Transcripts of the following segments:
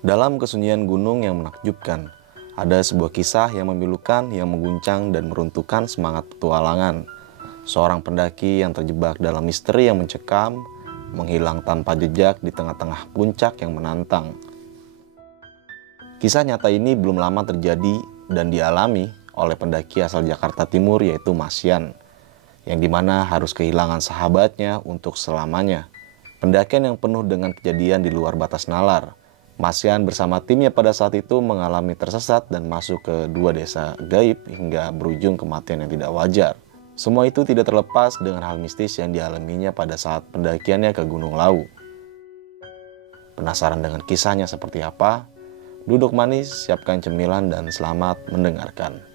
Dalam kesunyian gunung yang menakjubkan, ada sebuah kisah yang memilukan, yang mengguncang dan meruntuhkan semangat petualangan. Seorang pendaki yang terjebak dalam misteri yang mencekam, menghilang tanpa jejak di tengah-tengah puncak yang menantang. Kisah nyata ini belum lama terjadi dan dialami oleh pendaki asal Jakarta Timur yaitu Mas Yan, yang dimana harus kehilangan sahabatnya untuk selamanya. Pendakian yang penuh dengan kejadian di luar batas nalar. Mas Yan bersama timnya pada saat itu mengalami tersesat dan masuk ke 2 desa gaib hingga berujung kematian yang tidak wajar. Semua itu tidak terlepas dengan hal mistis yang dialaminya pada saat pendakiannya ke Gunung Lawu. Penasaran dengan kisahnya seperti apa? Duduk manis, siapkan cemilan dan selamat mendengarkan.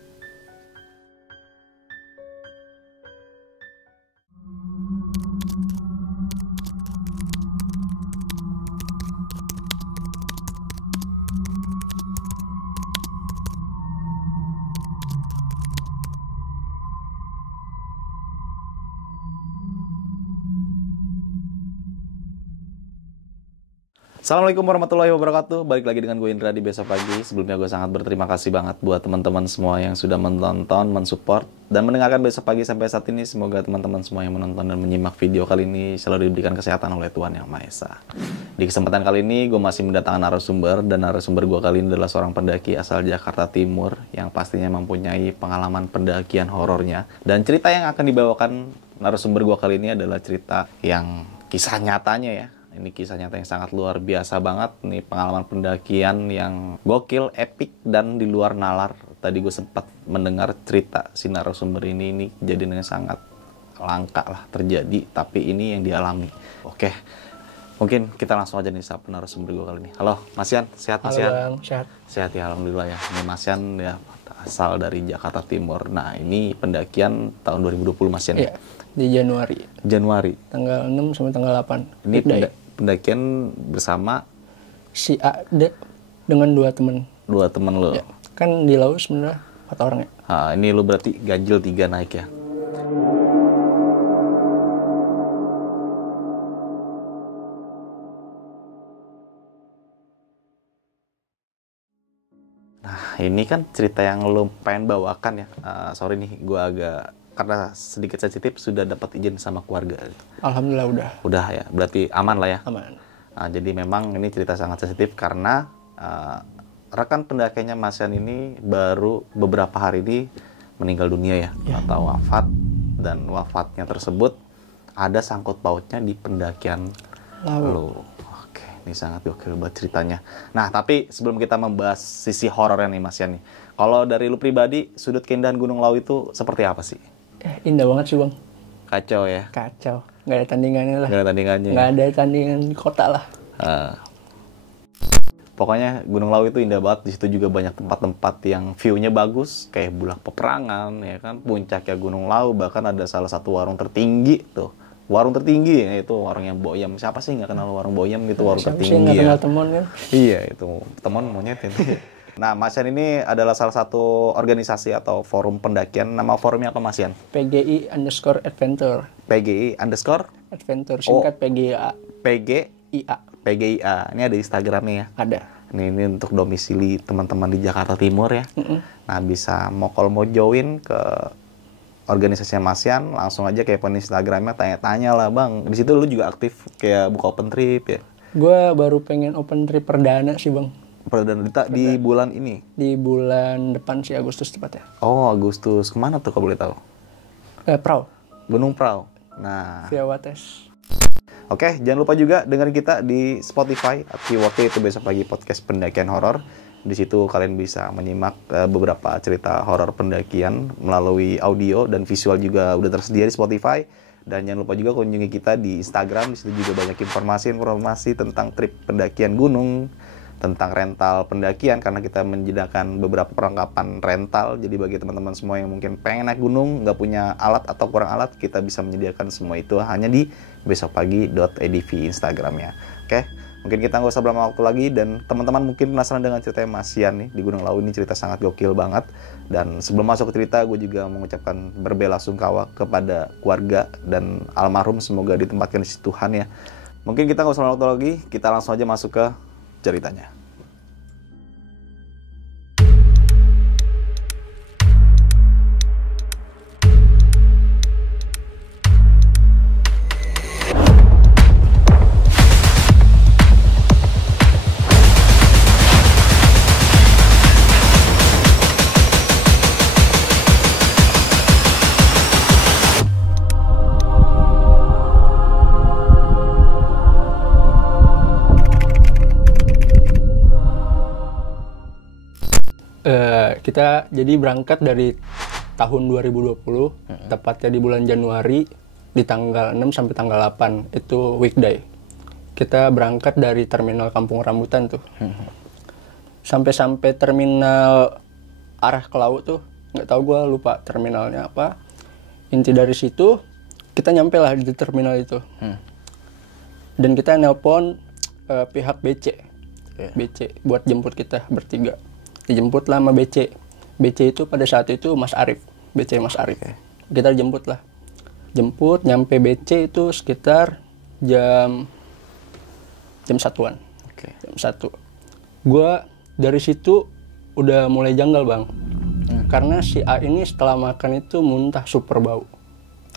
Assalamualaikum warahmatullahi wabarakatuh. Balik lagi dengan gue Indra di Besok Pagi. Sebelumnya gue sangat berterima kasih banget buat teman-teman semua yang sudah menonton, mensupport, dan mendengarkan Besok Pagi sampai saat ini. Semoga teman-teman semua yang menonton dan menyimak video kali ini selalu diberikan kesehatan oleh Tuhan Yang Maha Esa. Di kesempatan kali ini gue masih mendatangkan narasumber, dan narasumber gue kali ini adalah seorang pendaki asal Jakarta Timur yang pastinya mempunyai pengalaman pendakian horornya. Dan cerita yang akan dibawakan narasumber gue kali ini adalah cerita yang kisah nyatanya ya. Ini kisah nyata yang sangat luar biasa banget. Ini pengalaman pendakian yang gokil, epic, dan di luar nalar. Tadi gue sempat mendengar cerita si narasumber ini kejadian yang sangat langka lah terjadi, tapi ini yang dialami. Oke, mungkin kita langsung aja nih sapa narasumber gue kali ini. Halo, Mas Yan, sehat Mas Yan? Halo Bang, sehat. Sehat ya, alhamdulillah ya. Ini Mas Yan ya asal dari Jakarta Timur. Nah, ini pendakian tahun 2020 Mas Yan. Iya, di Januari. Januari. Tanggal 6 sampai tanggal 8. Ini pendakian bersama si A dengan 2 temen. 2 temen lo. Ya, kan di Lawu sebenarnya 4 orang ya. Nah, ini lo berarti ganjil 3 naik ya. Nah, ini kan cerita yang lo pengen bawakan ya. Sorry nih, gue agak karena sedikit sensitif, sudah dapat izin sama keluarga. Alhamdulillah udah. Udah ya, berarti aman lah ya. Aman. Nah, jadi memang ini cerita sangat sensitif karena rekan pendakiannya Mas Yan ini baru beberapa hari ini meninggal dunia ya, atau wafat, dan wafatnya tersebut ada sangkut pautnya di pendakian lo. Oke, ini sangat gokil banget ceritanya. Nah, tapi sebelum kita membahas sisi horornya nih Mas Yan nih, kalau dari lu pribadi, sudut keindahan Gunung Lawu itu seperti apa sih? Indah banget sih Bang. Kacau ya? Kacau. Nggak ada tandingannya lah. Nggak ada tandingannya. Nggak ada tandingan di kota lah. Pokoknya Gunung Lawu itu indah banget. Di situ juga banyak tempat-tempat yang view-nya bagus, kayak Bulak Peperangan, ya kan, puncaknya Gunung Lawu. Bahkan ada salah satu warung tertinggi tuh. Warung tertinggi ya, itu warung yang Boyam. Siapa sih nggak kenal warung Boyam gitu, warung Siapa tertinggi sih nggak ya. kenal Temon kan? Iya, itu Temon monyet itu. Nah, Mas Yan ini adalah salah satu organisasi atau forum pendakian. Nama forumnya apa Mas Yan? PGI_Adventure. PGI_Adventure? Singkat PGIA. PGIA. PGIA. Ini ada Instagramnya ya? Ada. Ini untuk domisili teman-teman di Jakarta Timur ya. Nah, bisa kalau mau join ke organisasinya Mas Yan, langsung aja kayak Instagramnya, tanya-tanya lah Bang. Di situ lu juga aktif kayak buka open trip ya? Gue baru pengen open trip perdana sih Bang. Perdana di bulan ini? Di bulan depan sih, Agustus tepatnya. Oh, Agustus. Kemana tuh kalau boleh tahu? Prau. Gunung Prau. Nah, Via Wates. Oke, jangan lupa juga dengerin kita di Spotify. Waktu itu Besok Pagi podcast pendakian horor. Di situ kalian bisa menyimak beberapa cerita horor pendakian melalui audio dan visual juga udah tersedia di Spotify. Dan jangan lupa juga kunjungi kita di Instagram. Di situ juga banyak informasi tentang trip pendakian gunung, tentang rental pendakian, karena kita menyediakan beberapa perlengkapan rental. Jadi bagi teman-teman semua yang mungkin pengen naik gunung, nggak punya alat atau kurang alat, kita bisa menyediakan semua itu hanya di besokpagi.edv Instagramnya. Oke, mungkin kita nggak usah berlama waktu lagi, dan teman-teman mungkin penasaran dengan cerita Mas Yan nih di Gunung Lawu. Ini cerita sangat gokil banget. Dan sebelum masuk ke cerita, gue juga mengucapkan berbela-sungkawa kepada keluarga dan almarhum, semoga ditempatkan di sisi Tuhan ya. Mungkin kita nggak usah berlama waktu lagi, kita langsung aja masuk ke ceritanya. Kita jadi berangkat dari tahun 2020, tepatnya di bulan Januari, di tanggal 6 sampai tanggal 8, itu weekday. Kita berangkat dari terminal Kampung Rambutan tuh. Sampai terminal arah ke laut tuh, nggak tahu gue lupa terminalnya apa. Inti dari situ, kita nyampe lah di terminal itu. Dan kita nelpon pihak BC. BC buat jemput kita bertiga. Dijemput lah sama BC. BC itu pada saat itu Mas Arif. BC Mas Arif. Kita jemput lah. Jemput, nyampe BC itu sekitar jam 1-an. Jam 1. Gua dari situ udah mulai janggal, Bang. Karena si A ini setelah makan itu muntah super bau.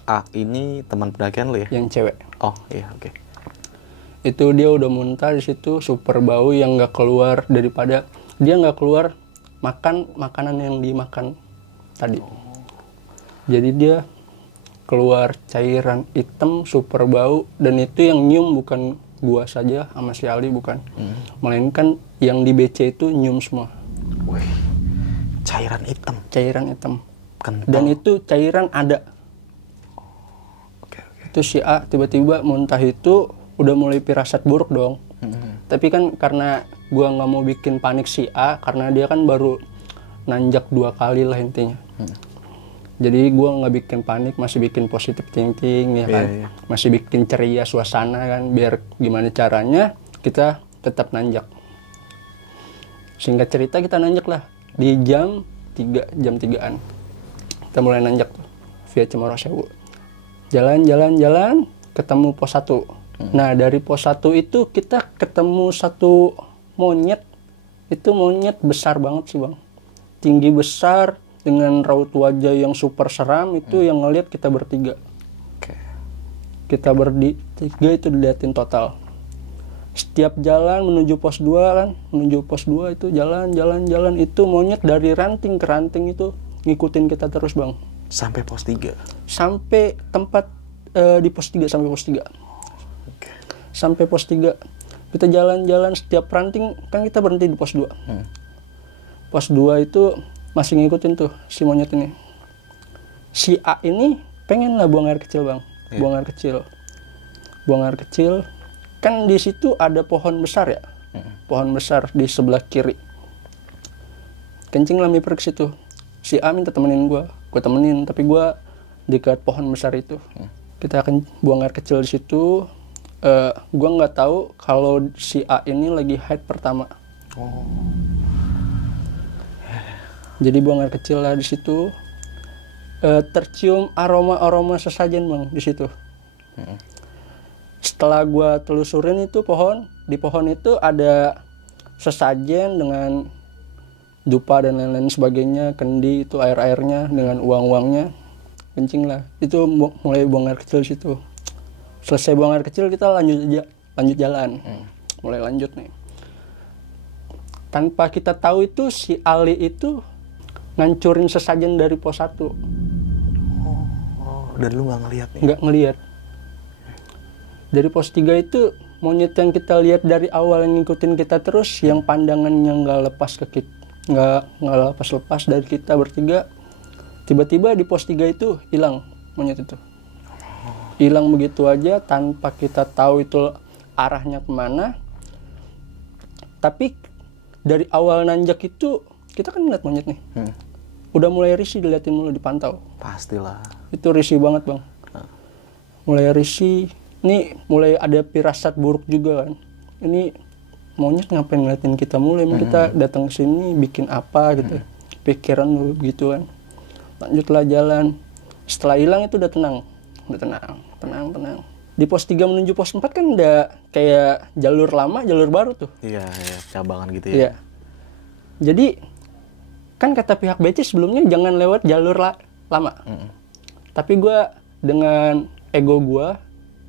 A ini teman pendakian lu ya? Yang cewek. Oh iya, oke. Itu dia udah muntah di situ super bau yang nggak keluar daripada dia nggak keluar makanan yang dimakan tadi. Jadi dia keluar cairan hitam super bau, dan itu yang nyium bukan gua saja sama si Ali, bukan. Melainkan yang di BC itu nyium semua. Wih, cairan hitam. Cairan hitam. Kental. Dan itu cairan ada. Oke. Itu si A tiba-tiba muntah itu udah mulai firasat buruk dong. Tapi kan karena gua nggak mau bikin panik si A, karena dia kan baru nanjak 2 kali lah intinya. Jadi gua nggak bikin panik, masih bikin positive thinking ya kan. Iya. Masih bikin ceria suasana kan, biar gimana caranya kita tetap nanjak. Singkat cerita kita nanjak lah di jam 3-an. Kita mulai nanjak tuh via Cemoro Sewu. Jalan, ketemu pos 1. Nah, dari pos 1 itu kita ketemu satu monyet. Itu monyet besar banget sih, Bang. Tinggi besar dengan raut wajah yang super seram, itu yang ngelihat kita bertiga. Oke. Kita bertiga itu diliatin total. Setiap jalan menuju pos 2 kan, menuju pos 2 itu jalan itu monyet dari ranting ke ranting itu ngikutin kita terus, Bang. Sampai pos 3. Sampai tempat di pos 3, sampai pos 3. Oke. Sampai pos 3. Kita jalan-jalan setiap ranting, kan kita berhenti di pos 2. Pos 2 itu masih ngikutin tuh si monyet ini. Si A ini pengen lah buang air kecil, Bang. Iya. Buang air kecil. Kan di situ ada pohon besar ya. Pohon besar di sebelah kiri. Kencing lah miper ke situ. Si A minta temenin gue temenin, tapi gue dekat pohon besar itu. Kita akan buang air kecil di situ. Gue nggak tahu kalau si A ini lagi haid pertama. Jadi buang air kecil lah di situ. Tercium aroma sesajen, Bang, di situ. Setelah gue telusurin itu di pohon itu ada sesajen dengan dupa dan lain-lain sebagainya, kendi itu airnya dengan uangnya, kencing lah. Itu mulai buang air kecil di situ. Selesai buang air kecil kita lanjut jalan. Mulai lanjut nih. Tanpa kita tahu itu si Ali itu ngancurin sesajen dari pos 1. Dan lu nggak ngeliat nih? Nggak ngeliat. Dari pos 3 itu monyet yang kita lihat dari awal yang ngikutin kita terus, yang pandangannya nggak lepas ke kita, nggak lepas dari kita bertiga. Tiba-tiba di pos 3 itu hilang monyet itu. Hilang begitu aja tanpa kita tahu itu arahnya kemana. Tapi dari awal nanjak itu kita kan ngeliat monyet nih. Udah mulai risih diliatin mulu, dipantau. Pastilah. Itu risih banget, Bang. Mulai risih. Ini mulai ada firasat buruk juga kan. Ini monyet ngapain ngeliatin kita mulu? Emang kita datang ke sini bikin apa gitu. Pikiran dulu gitu kan. Lanjutlah jalan. Setelah hilang itu udah tenang. Di pos 3 menuju pos 4 kan udah kayak jalur lama, jalur baru tuh. Iya, cabangan gitu ya. Iya. Jadi kan kata pihak BC sebelumnya jangan lewat jalur lama. Tapi gue dengan ego gue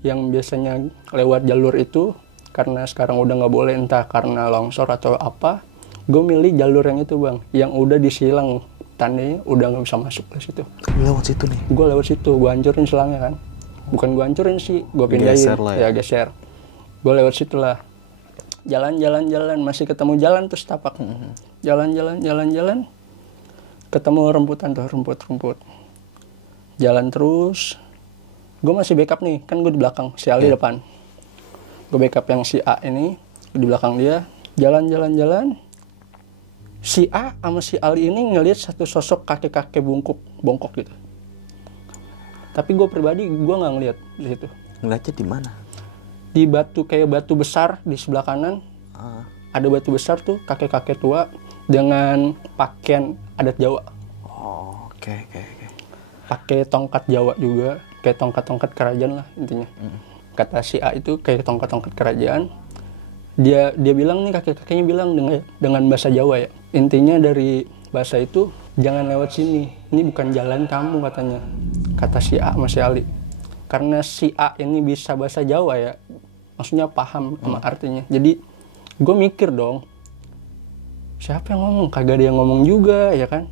yang biasanya lewat jalur itu, karena sekarang udah nggak boleh, entah karena longsor atau apa, gue milih jalur yang itu, Bang, yang udah disilang tandanya udah nggak bisa masuk ke situ. Lewat situ nih? Gue lewat situ, gue hancurin silangnya kan. Bukan gue hancurin sih, gue pindahin. Geser lah ya? Ya geser. Gue lewat situ lah. Jalan, masih ketemu jalan tuh setapak. Jalan, ketemu rumputan tuh, rumput. Jalan terus. Gue masih backup nih, kan gue di belakang, si Ali depan. Gue backup yang si A ini, di belakang dia. Jalan. Si A sama si Ali ini ngelihat satu sosok kakek-kakek bongkok gitu. Tapi gue pribadi, gue nggak ngelihat di situ. Ngeliatnya di mana? Di batu, kayak batu besar di sebelah kanan. Ada batu besar tuh, kakek-kakek tua dengan pakaian adat Jawa. Oh, oke. Pakai tongkat Jawa juga, kayak tongkat-tongkat kerajaan lah intinya. Kata si A itu kayak tongkat-tongkat kerajaan. Dia bilang nih, kakek-kakeknya bilang dengan bahasa Jawa ya. Intinya dari bahasa itu, jangan lewat sini. Ini bukan jalan kamu katanya. Kata si A sama si Ali. Karena si A ini bisa bahasa Jawa ya, maksudnya paham sama artinya. Jadi gue mikir dong, siapa yang ngomong? Kagak ada yang ngomong juga ya kan.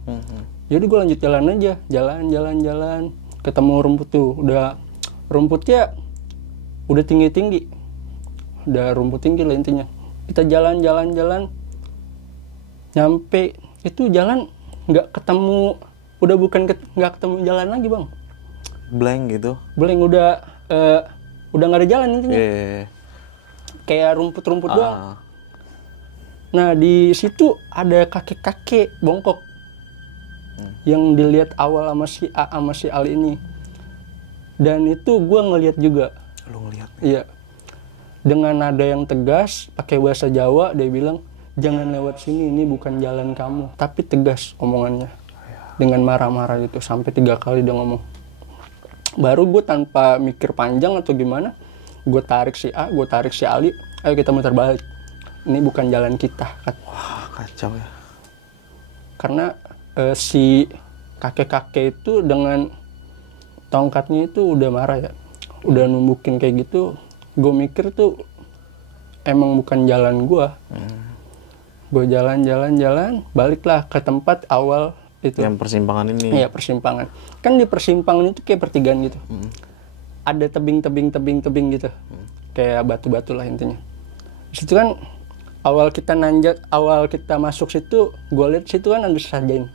Jadi gue lanjut jalan aja, jalan, ketemu rumput tuh, rumputnya udah tinggi, udah rumput tinggi lah intinya. Kita jalan, nyampe itu jalan nggak ketemu, udah bukan nggak ketemu jalan lagi bang. Blank gitu. Blank, udah nggak ada jalan intinya. Kayak rumput-rumput doang. Nah di situ ada kakek-kakek bongkok yang dilihat awal sama si A sama si Ali ini. Dan itu gue ngelihat juga. Lu ngelihat? Iya. Dengan nada yang tegas, pakai bahasa Jawa, dia bilang, jangan lewat sini, ini bukan jalan kamu. Tapi tegas omongannya. Dengan marah-marah gitu, sampai 3 kali dia ngomong. Baru gue tanpa mikir panjang atau gimana, gue tarik si A, gue tarik si Ali, ayo kita muter balik. Ini bukan jalan kita. Wah, kacau ya. Karena si kakek-kakek itu dengan tongkatnya itu udah marah ya. Udah numbukin kayak gitu. Gue mikir tuh emang bukan jalan gue. Gue jalan, baliklah ke tempat awal itu. Yang persimpangan ini? Iya, persimpangan. Kan di persimpangan itu kayak pertigaan gitu. Ada tebing gitu. Kayak batu-batu lah intinya. Situ kan awal kita masuk situ, gue lihat situ kan ada sesajen.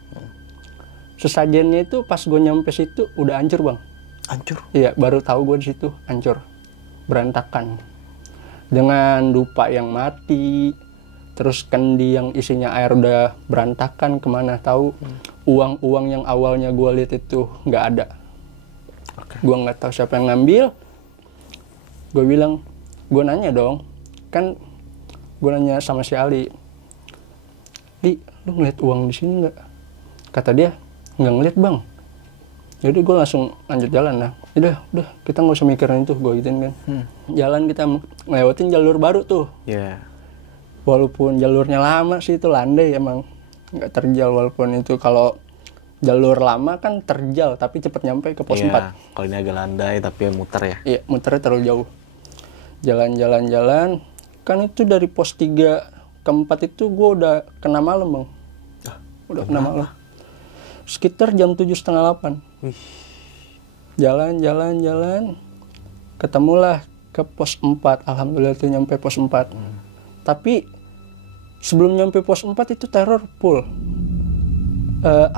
Sesajennya itu pas gue nyampe situ udah hancur bang. Hancur? Iya, baru tahu gue di situ hancur, berantakan, dengan dupa yang mati, terus kendi yang isinya air udah berantakan, kemana tahu. Uang yang awalnya gue lihat itu nggak ada. Gue nggak tahu siapa yang ngambil. Gue nanya dong, kan gue nanya sama si Ali, Li, lu ngeliat uang di sini nggak? Kata dia, nggak ngeliat bang. Jadi gue langsung lanjut jalan lah. Udah kita nggak usah mikirin itu, gue gituin kan. Jalan kita ngelewatin jalur baru tuh. Walaupun jalurnya lama sih, itu landai emang, nggak terjal. Walaupun itu kalau jalur lama kan terjal, tapi cepet nyampe ke pos 4. Kalau ini agak landai tapi muter ya. Iya, muternya terlalu jauh. Jalan. Kan itu dari pos 3 ke 4 itu gue udah kena malam bang. Udah kena malam. Sekitar jam 7:30. Jalan. Ketemulah ke pos 4. Alhamdulillah tuh nyampe pos 4. Tapi sebelum nyampe pos 4 itu teror full.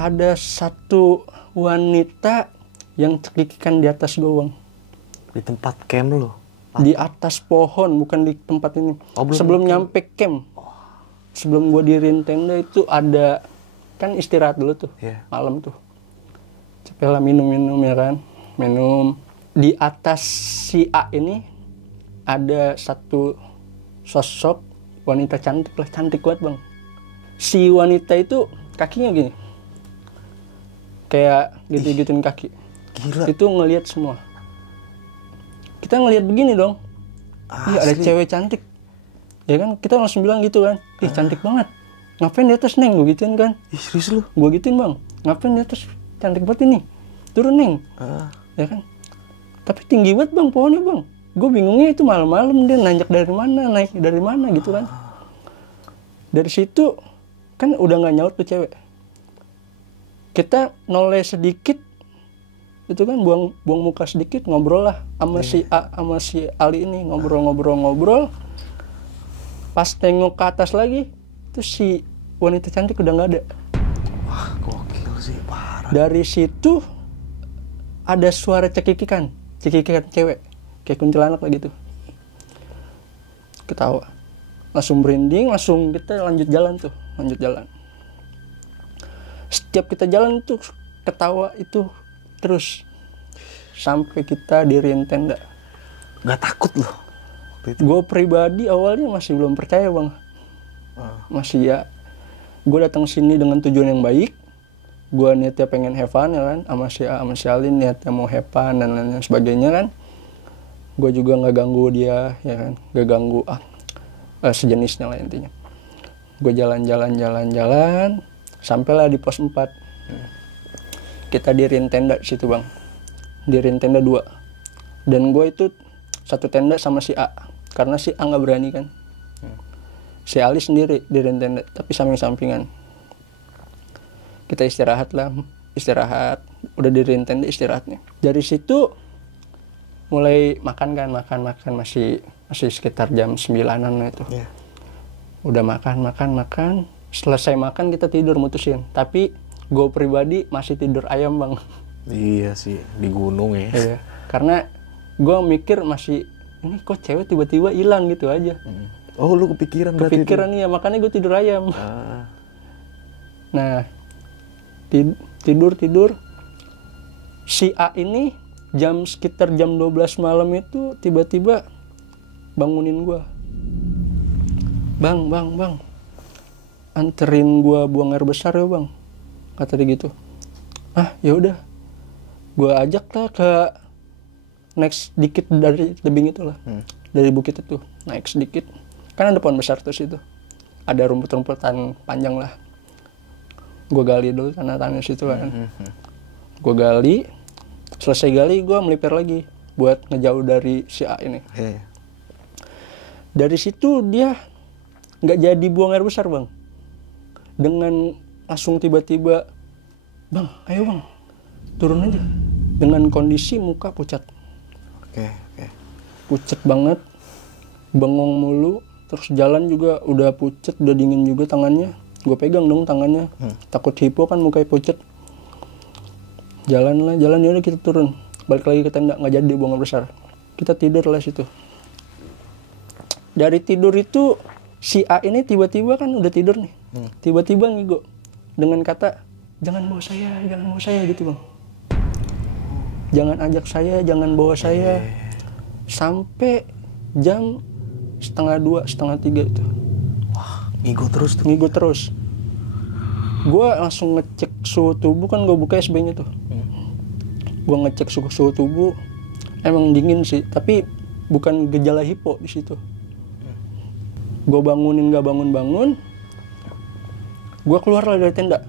Ada satu wanita yang cekikikan di atas gue bang. Di tempat camp lo? Di atas pohon, bukan di tempat ini. Sebelum nyampe camp. Sebelum gue diriin tenda itu ada, kan istirahat dulu tuh, malam tuh. Capek lah minum ya kan. Minum. Di atas si A ini ada satu sosok wanita cantik lah, cantik banget bang. Si wanita itu kakinya gini. Kayak gitu-gituin kaki. Gila. Itu ngelihat semua. Kita ngelihat begini dong. Iya, ada cewek cantik. Ya kan, kita langsung bilang gitu kan. Ih, cantik banget. Ngapain di atas, Neng? Gue gituin kan. Serius lu? Gue gituin, Bang. Ngapain di atas? Cantik banget ini. Turun, Neng. Ya kan. Tapi tinggi banget, Bang, pohonnya, Bang. Gue bingungnya itu malam-malam dia nanjak dari mana, naik dari mana gitu kan. Dari situ kan udah nggak nyaut tuh cewek. Kita noleh sedikit, itu kan buang muka sedikit, ngobrol lah sama si A sama si Ali ini, ngobrol. Pas tengok ke atas lagi, itu si wanita cantik udah nggak ada. Wah, gokil sih, parah. Dari situ ada suara cekikikan cewek, kayak kuntilanak lah gitu. Ketawa. Langsung merinding, langsung kita lanjut jalan. Setiap kita jalan tuh ketawa itu terus. Sampai kita diriin tenda. Nggak takut loh waktu itu? Gue pribadi awalnya masih belum percaya bang. Masih ya, gue datang sini dengan tujuan yang baik. Gue niatnya pengen have fun ya kan, sama si Alin niatnya mau have fun dan lain sebagainya kan. Gue juga nggak ganggu dia ya kan, nggak ganggu sejenisnya lah intinya. Gue jalan, sampailah di pos 4. Kita diriin tenda di situ bang, diriin tenda 2. Dan gue itu satu tenda sama si A, karena si A nggak berani kan. Si Ali sendiri diriin tenda, tapi samping-sampingan. Kita istirahat, udah diriin tenda istirahatnya. Dari situ mulai makan masih sekitar jam 9-an itu. Yeah. Udah makan. Selesai makan kita tidur mutusin. Tapi gue pribadi masih tidur ayam bang. Iya sih, di gunung ya. Iya. Karena gue mikir masih, ini kok cewek tiba-tiba hilang gitu aja. Oh, lu kepikiran berarti? Kepikiran iya, makanya gue tidur ayam. Nah, tidur. Si A ini sekitar jam 12 malam itu tiba-tiba bangunin gue. Bang. Anterin gue buang air besar ya bang. Kata dia gitu. Ya udah. Gue ajak lah ke naik sedikit dari tebing itulah. Dari bukit itu. Naik sedikit. Kan ada pohon besar tuh situ. Ada rumput-rumputan panjang lah. Gue gali dulu tanah-tanah situ kan. Gue gali. Selesai gali gue melipir lagi. Buat ngejauh dari si A ini. Dari situ dia nggak jadi buang air besar bang. Dengan langsung tiba-tiba, bang, ayo bang, turun aja. Dengan kondisi muka pucat. Oke. Pucat banget, bengong mulu. Terus jalan juga udah pucat, udah dingin juga tangannya. Gue pegang dong tangannya, takut hipo kan mukanya pucat. Jalan yaudah kita turun. Balik lagi ke tenda, nggak jadi buang air besar. Kita tidur lah situ. Dari tidur itu, si A ini tiba-tiba kan udah tidur nih. Tiba-tiba ngigo dengan kata, jangan bawa saya gitu bang. Jangan ajak saya, jangan bawa saya. Sampai jam 1:30, 1:30 itu. Wah, ngigo terus tuh. Ngigo terus. Gue langsung ngecek suhu tubuh, kan gue buka SB-nya tuh. Gue ngecek suhu tubuh, emang dingin sih, tapi bukan gejala hipo di situ. Gue bangunin gak bangun-bangun, gue keluar lah dari tenda.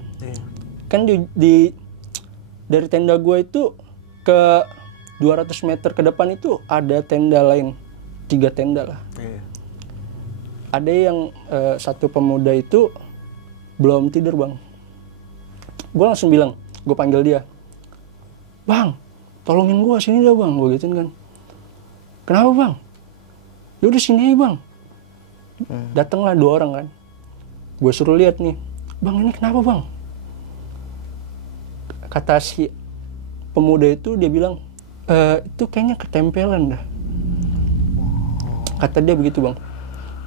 Kan dari tenda gue itu ke 200 meter ke depan itu ada tenda lain, 3 tenda lah. Ada yang satu pemuda itu belum tidur bang. Gue langsung bilang, gue panggil dia, bang, tolongin gue sini dah bang, gue gituin kan. Kenapa bang? Yaudah sini aja bang. Datanglah 2 orang kan. Gue suruh lihat nih, bang ini kenapa bang? Kata si pemuda itu, dia bilang, itu kayaknya ketempelan dah. Kata dia begitu bang.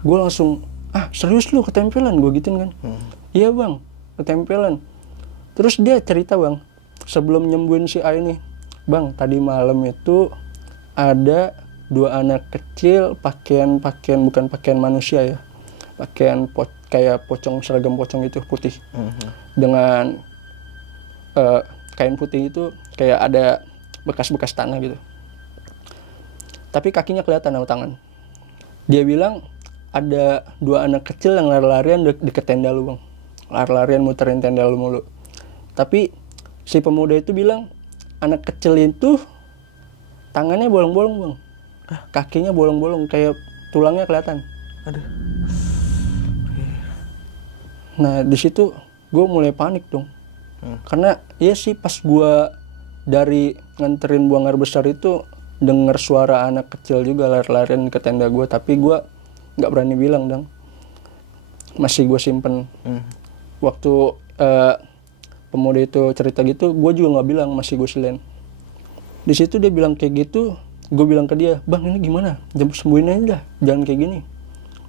Gue langsung, serius lu ketempelan? Gue gituin kan. Iya bang, ketempelan. Terus dia cerita bang, sebelum nyembuhin si A ini, bang tadi malam itu ada 2 anak kecil pakaian bukan pakaian manusia ya, pakaian kayak pocong, seragam pocong itu putih, dengan kain putih itu kayak ada bekas-bekas tanah gitu, tapi kakinya kelihatan sama tangan. Dia bilang ada 2 anak kecil yang lari-larian deket tenda lu bang, lari-larian muterin tenda lu mulu. Tapi si pemuda itu bilang anak kecil itu tangannya bolong-bolong bang, kakinya bolong-bolong kayak tulangnya kelihatan. Aduh. Nah di situ gue mulai panik dong. Karena iya sih pas gue dari nganterin buang air besar itu denger suara anak kecil juga lari-larian ke tenda gue, tapi gue nggak berani bilang dong. masih gue simpen. Waktu pemuda itu cerita gitu, gue juga nggak bilang masih gue silen. Di situ dia bilang kayak gitu, gue bilang ke dia, bang ini gimana? Sembuhin aja dah, jangan kayak gini.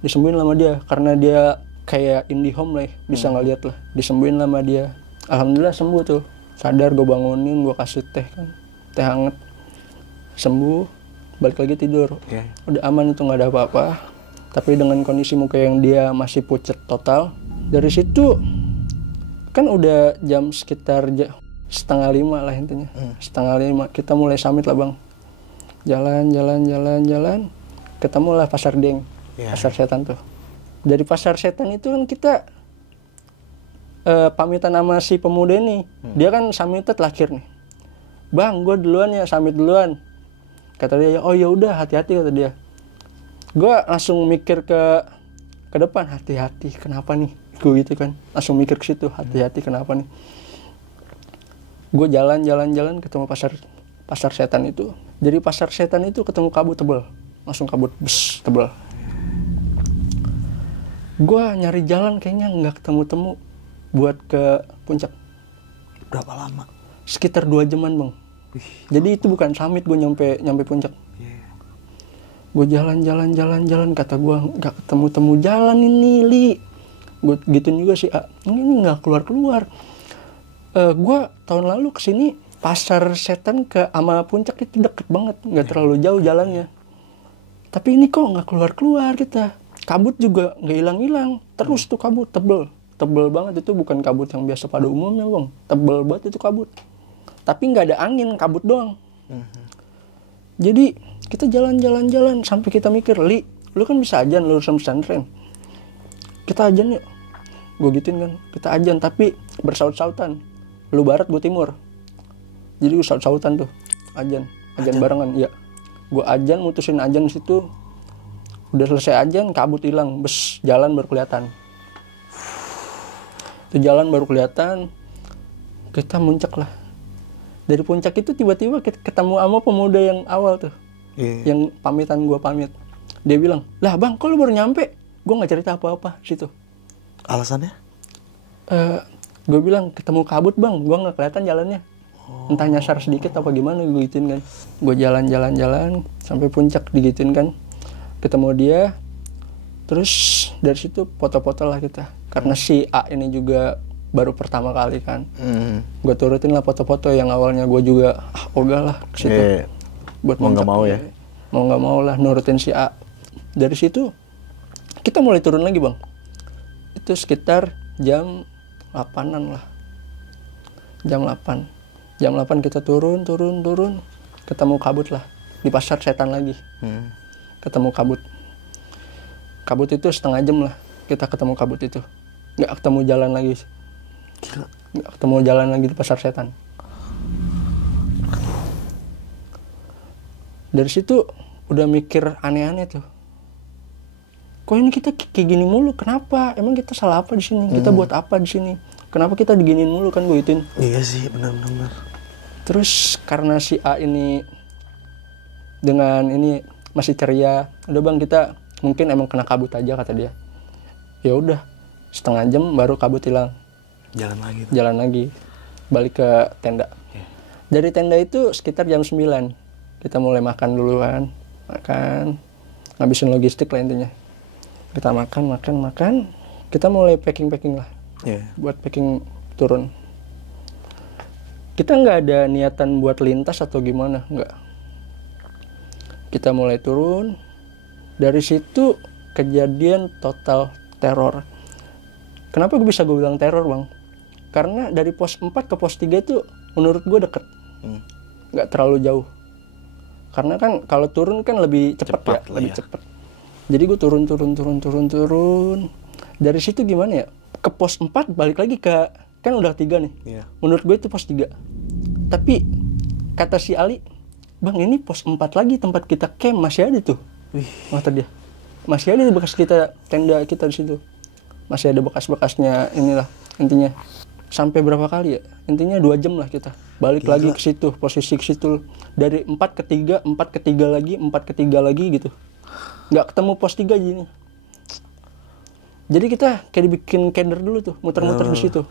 Disembuhin sama dia, karena dia kayak indie home lah, bisa ngeliat lah. Disembuhin sama dia, alhamdulillah sembuh tuh. Sadar, gue bangunin, gue kasih teh kan, teh hangat, sembuh, balik lagi tidur. Udah aman itu, nggak ada apa-apa. Tapi dengan kondisi muka yang dia masih pucat total, dari situ kan udah jam sekitar 4:30 lah intinya. 4:30 kita mulai summit lah bang. Jalan. Ketemulah Pasar Deng. Pasar Setan tuh. Dari Pasar Setan itu kan kita pamitan sama si pemuda ini. Dia kan summitnya terakhir nih. Bang, gue duluan ya, summit duluan. Kata dia, oh ya udah, hati-hati kata dia. Gue langsung mikir ke depan, hati-hati kenapa nih? Gue gitu kan, langsung mikir ke situ, hati-hati kenapa nih? Gue jalan ketemu pasar setan itu. Dari Pasar Setan itu ketemu kabut tebel, langsung kabut tebel. Gue nyari jalan kayaknya nggak ketemu buat ke puncak. Berapa lama? Sekitar 2 jaman bang. Jadi itu bukan summit, gue nyampe puncak. Gue jalan, kata gue nggak ketemu jalan ini, Li. Gue gituin juga sih, ini nggak keluar. Gue tahun lalu kesini Pasar Setan ke ama puncak itu deket banget, nggak terlalu jauh jalannya. Tapi ini kok nggak keluar kita. Kabut juga nggak hilang, terus tuh kabut tebel banget. Itu bukan kabut yang biasa pada umumnya bang, tebel banget itu kabut. Tapi nggak ada angin, kabut doang. Jadi kita jalan sampai kita mikir, Li, lu kan bisa ajan lulusan pesantren. Kita ajan yuk. Gue gituin kan, kita ajan tapi bersaut-sautan. Lu barat, gue timur. Jadi gue saut-sautan tuh, ajan barengan, iya. Gue ajan, mutusin ajan di situ. Udah selesai ajan, kabut hilang, jalan baru kelihatan. Itu jalan baru kelihatan, kita muncak lah. Dari puncak itu tiba-tiba kita ketemu sama pemuda yang awal tuh, yang pamitan gue pamit. Dia bilang, lah bang, kok lu baru nyampe? Gue nggak cerita apa-apa situ. Alasannya? Gue bilang ketemu kabut bang, gue nggak kelihatan jalannya. Entah nyasar sedikit apa gimana, gue gituin kan. Gue jalan sampai puncak, digituin kan. Ketemu dia, terus dari situ foto-foto lah kita. Karena si A ini juga baru pertama kali kan. Gue turutin lah foto-foto yang awalnya gue juga ogah lah ke situ. Buat mau nggak mau ya? Mau nggak mau lah nurutin si A. Dari situ kita mulai turun lagi bang. Itu sekitar jam 8-an lah. Jam 8 kita turun. Ketemu kabut lah. Di Pasar Setan lagi. Ketemu kabut. Kabut itu setengah jam lah. Kita ketemu kabut itu. Nggak ketemu jalan lagi. Gila. Nggak ketemu jalan lagi di Pasar Setan. Dari situ udah mikir aneh-aneh tuh. Kok ini kita kayak gini mulu? Kenapa? Emang kita salah apa di sini? Kita buat apa di sini? Kenapa kita diginiin mulu kan gue ituin? Iya sih, benar. Terus karena si A ini dengan ini masih ceria, udah bang kita mungkin emang kena kabut aja kata dia. Ya udah, setengah jam baru kabut hilang. Jalan lagi, balik ke tenda. Dari tenda itu sekitar jam 9 kita mulai makan duluan, ngabisin logistik lah intinya. Kita makan, kita mulai packing lah, buat packing turun. Kita nggak ada niatan buat lintas atau gimana, nggak. Kita mulai turun, dari situ kejadian total teror. Kenapa gue bilang teror bang? Karena dari pos 4 ke pos 3 itu menurut gue deket, nggak terlalu jauh. Karena kan kalau turun kan lebih cepat ya, lebih cepat. Jadi gue turun. Dari situ gimana ya? Ke pos 4 balik lagi ke, kan udah 3 nih. Menurut gue itu pos 3. Tapi kata si Ali, bang ini pos 4 lagi tempat kita camp masih ada tuh. Kata dia, masih ada bekas kita tenda kita di situ. Masih ada bekas-bekasnya inilah intinya. Sampai berapa kali ya? Intinya 2 jam lah kita. Balik lagi ke situ, posisi ke situ. Dari 4 ke 3, 4 ke 3 lagi, 4 ke 3 lagi gitu. Nggak ketemu pos 3 gini. Jadi kita kayak dibikin keder dulu tuh, muter-muter di situ.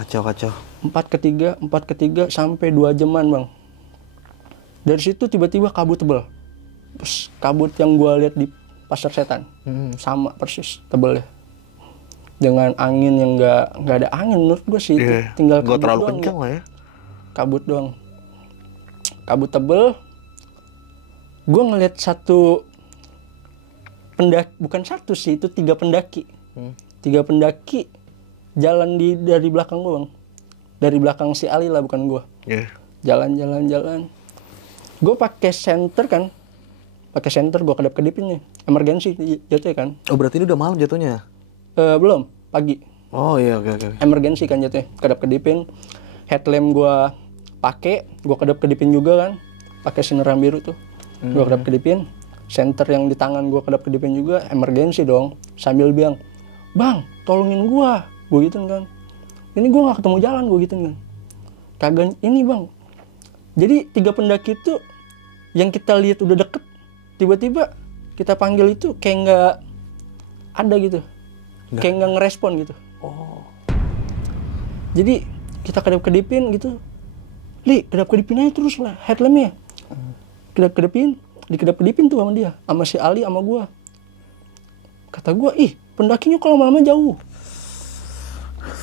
Kacau. 4 ke 3 sampai 2 jaman bang. Dari situ tiba-tiba kabut tebel. Terus kabut yang gua lihat di Pasar Setan. Sama persis tebelnya. Dengan angin yang nggak ada angin menurut gua sih. Iya. Tinggal Nggak kabut terlalu doang, kencang lah ya. Kabut doang. Kabut tebel. Gua ngeliat satu pendaki, bukan satu sih, itu 3 pendaki. 3 pendaki jalan dari belakang gua bang. Dari belakang si Ali lah, bukan gua. Iya. Jalan. Gue pakai senter kan, gue kedip-kedipin nih, emergensi jatuhnya kan. Oh berarti ini udah malam jatuhnya? Belum, pagi. Oh iya, oke. Emergensi kan jatuhnya, kedip-kedipin. Headlamp gue pakai, gue kedip-kedipin juga kan, pakai sineram biru tuh, gue kedip-kedipin. Senter yang di tangan gue kedip-kedipin juga, emergensi dong. Sambil bilang, bang, tolongin gue gituin kan. Ini gue nggak ketemu jalan, gue gituin kan. Kagak ini bang. Jadi 3 pendaki itu yang kita lihat udah deket, tiba-tiba kita panggil itu kayak nggak ada gitu, kayak nggak ngerespon gitu. Oh. Jadi kita kedip-kedipin gitu, Li, kedip-kedipin aja terus lah headlampnya. Dikedip-kedipin tuh sama dia, sama si Ali, sama gua. Kata gua, ih pendakinya kalau lama-lama jauh.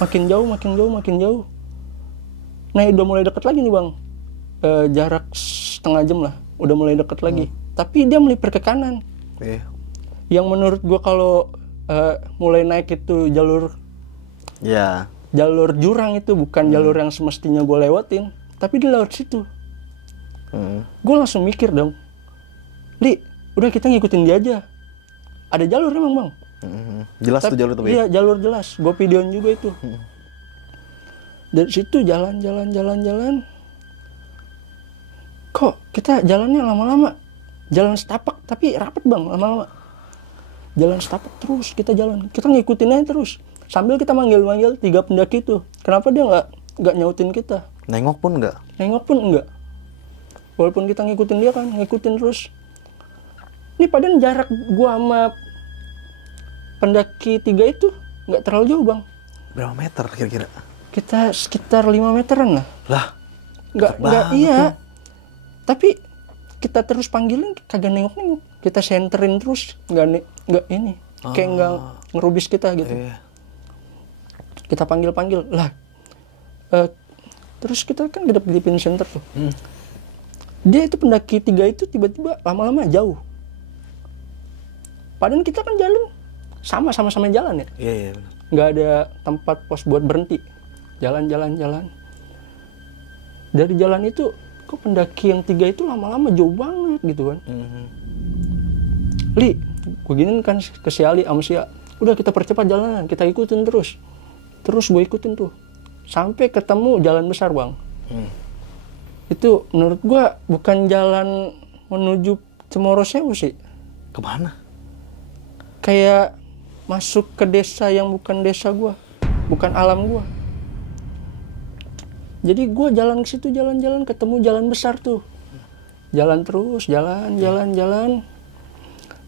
Makin jauh. Nah udah mulai deket lagi nih bang. Jarak setengah jam lah, udah mulai deket lagi. Tapi dia melipir ke kanan. Iya. Yang menurut gua kalau mulai naik itu jalur jurang itu bukan jalur yang semestinya gua lewatin, tapi dia lewat situ. Gua langsung mikir dong, Li, udah kita ngikutin dia aja. Ada jalur emang bang. Jelas tuh jalur tuh. Iya jalur jelas, gua videoin juga itu. Dari situ jalan. Kok kita jalannya lama-lama, jalan setapak tapi rapet bang, lama-lama jalan setapak terus kita ngikutin aja terus sambil kita manggil 3 pendaki itu. Kenapa dia nggak nyautin kita? Nengok pun enggak. Walaupun kita ngikutin dia kan, ngikutin terus. Ini padahal jarak gua sama pendaki 3 itu nggak terlalu jauh bang. Berapa meter kira-kira? Kita sekitar 5 meteran lah. Nggak iya. Tuh. Tapi kita terus panggilin kagak nengok-nengok. Kita senterin terus, nggak ini. Kayak nggak ngerubis kita gitu. Iya. Kita panggil lah. Terus kita kan kedip-kedipin senter tuh. Dia itu pendaki 3 itu tiba-tiba lama-lama jauh. Padahal kita kan jalan sama-sama jalan ya. Iya. Nggak ada tempat pos buat berhenti. Jalan. Dari jalan itu kok pendaki yang 3 itu lama-lama jauh banget gitu kan. Li, gue giniin kan ke si Ali sama si A. Udah kita percepat jalanan, kita ikutin terus gue ikutin tuh sampai ketemu jalan besar bang. Itu menurut gue bukan jalan menuju Cemoro Sewu sih. Kemana? Kayak masuk ke desa yang bukan desa gue, bukan alam gue. Jadi gue jalan ke situ, jalan ketemu jalan besar tuh. Jalan terus, jalan.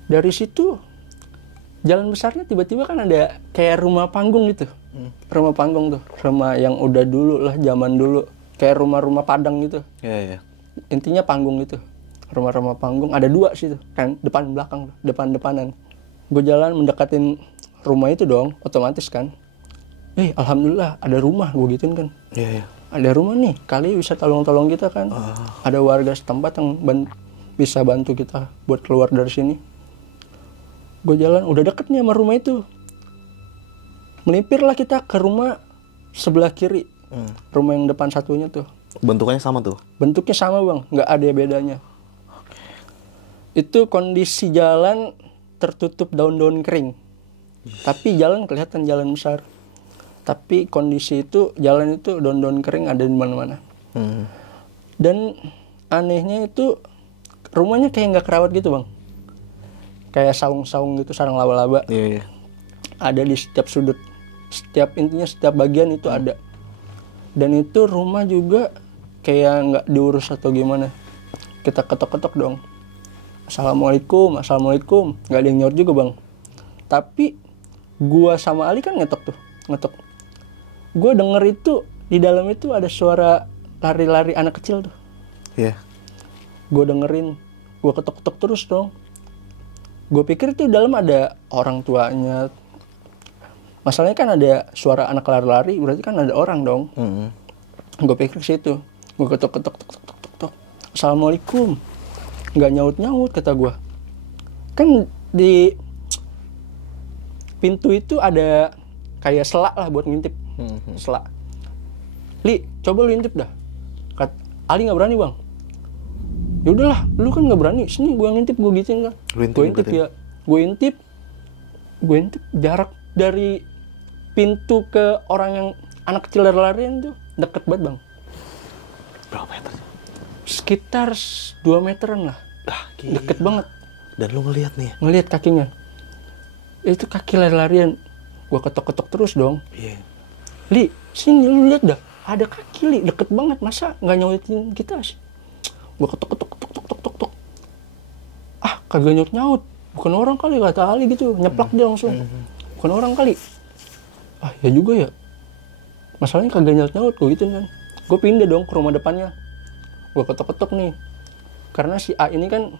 Dari situ jalan besarnya tiba-tiba kan ada kayak rumah panggung gitu. Rumah panggung tuh, rumah yang udah dulu lah, zaman dulu. Kayak rumah-rumah Padang gitu. Iya. Intinya panggung gitu. Rumah-rumah panggung ada 2 situ, kan depan belakang, depan-depanan. Gue jalan mendekatin rumah itu dong, otomatis kan. Alhamdulillah ada rumah, gue gituin kan. Iya. Ada rumah nih, kali bisa tolong kita kan. Ada warga setempat yang bisa bantu kita buat keluar dari sini. Gue jalan, udah deket nih sama rumah itu. Melipirlah kita ke rumah sebelah kiri. Rumah yang depan satunya tuh. Bentuknya sama tuh? Bentuknya sama bang, nggak ada bedanya. Itu kondisi jalan tertutup daun-daun kering. Tapi jalan kelihatan jalan besar. Tapi kondisi itu, jalan itu daun-daun kering ada di mana-mana. Dan anehnya itu rumahnya kayak nggak kerawat gitu bang. Kayak saung-saung gitu, sarang laba-laba. Iya. Ada di setiap sudut. Setiap bagian itu ada. Dan itu rumah juga kayak nggak diurus atau gimana. Kita ketok-ketok dong. Assalamualaikum. Nggak ada yang nyaut juga bang. Tapi Gua sama Ali kan ngetok. Gua denger itu di dalam itu ada suara lari-lari anak kecil tuh. Iya. Gua dengerin, gua ketok-ketok terus dong. Gua pikir tuh dalam ada orang tuanya. Masalahnya kan ada suara anak lari-lari, berarti kan ada orang dong. Gua pikir situ. Gua ketok-ketok. Assalamualaikum. Nggak nyaut-nyaut kata gua. Kan di pintu itu ada kayak selak lah buat ngintip. Selak. Li, coba lu intip dah. Ali nggak berani bang. Ya udahlah, lu kan nggak berani. Sini gue ngintip, gue gituin kan. Gue intip ya. Gue intip jarak dari pintu ke orang yang anak kecil lari-larian tuh deket banget bang. Berapa meter? Sekitar 2 meteran lah. Deket banget. Dan lu ngeliat nih? Ngeliat kakinya. Itu kaki lari-larian. Gue ketok-ketok terus dong. Iya. Li, sini lu lihat dah. Ada kaki Li, deket banget. Masa nggak nyautin kita sih? Gue ketok. Ah, kagak nyaut. Bukan orang kali, kata Ali gitu. Nyeplak dia langsung. Bukan orang kali. Ah, ya juga ya. Masalahnya kagak nyaut gue gitu kan. Gue pindah dong ke rumah depannya. Gue ketok nih. Karena si A ini kan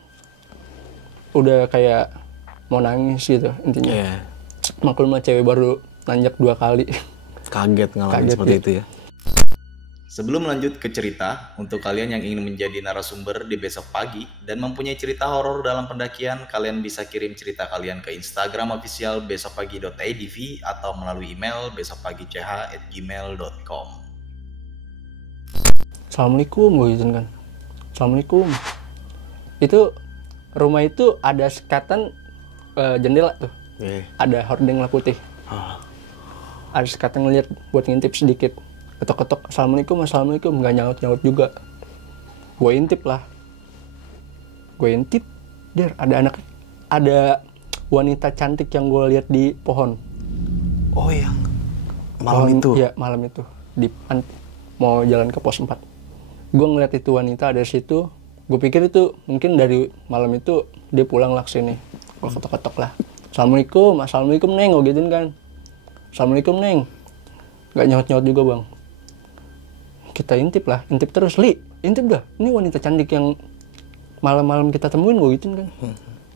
udah kayak mau nangis gitu intinya. Iya. Maklum cewek baru nanjak 2 kali. Kaget ngalamin seperti ya. itu ya. Sebelum lanjut ke cerita, untuk kalian yang ingin menjadi narasumber di Besok Pagi dan mempunyai cerita horor dalam pendakian, kalian bisa kirim cerita kalian ke Instagram official besokpagi.idv atau melalui email besokpagi.ch@gmail.com. Assalamualaikum gue gitu kan. Assalamualaikum. Itu rumah itu ada sekatan jendela tuh. Ada hordeng lah putih. Ada sekatan ngeliat buat ngintip sedikit. Ketok-ketok, assalamualaikum, nggak nyaut juga. Gue intip lah. Der, ada wanita cantik yang gue lihat di pohon. Oh, yang malam itu? Iya, malam itu. Mau jalan ke pos 4. Gue ngeliat itu wanita ada di situ. Gue pikir itu mungkin dari malam itu dia pulang lah kesini. Gue ketok-ketok lah. Assalamualaikum Neng, gue gituin kan. Assalamualaikum Neng. Nggak nyaut juga bang. Kita intip terus. Li, intip dah. Ini wanita cantik yang malam-malam kita temuin, gue gituin kan.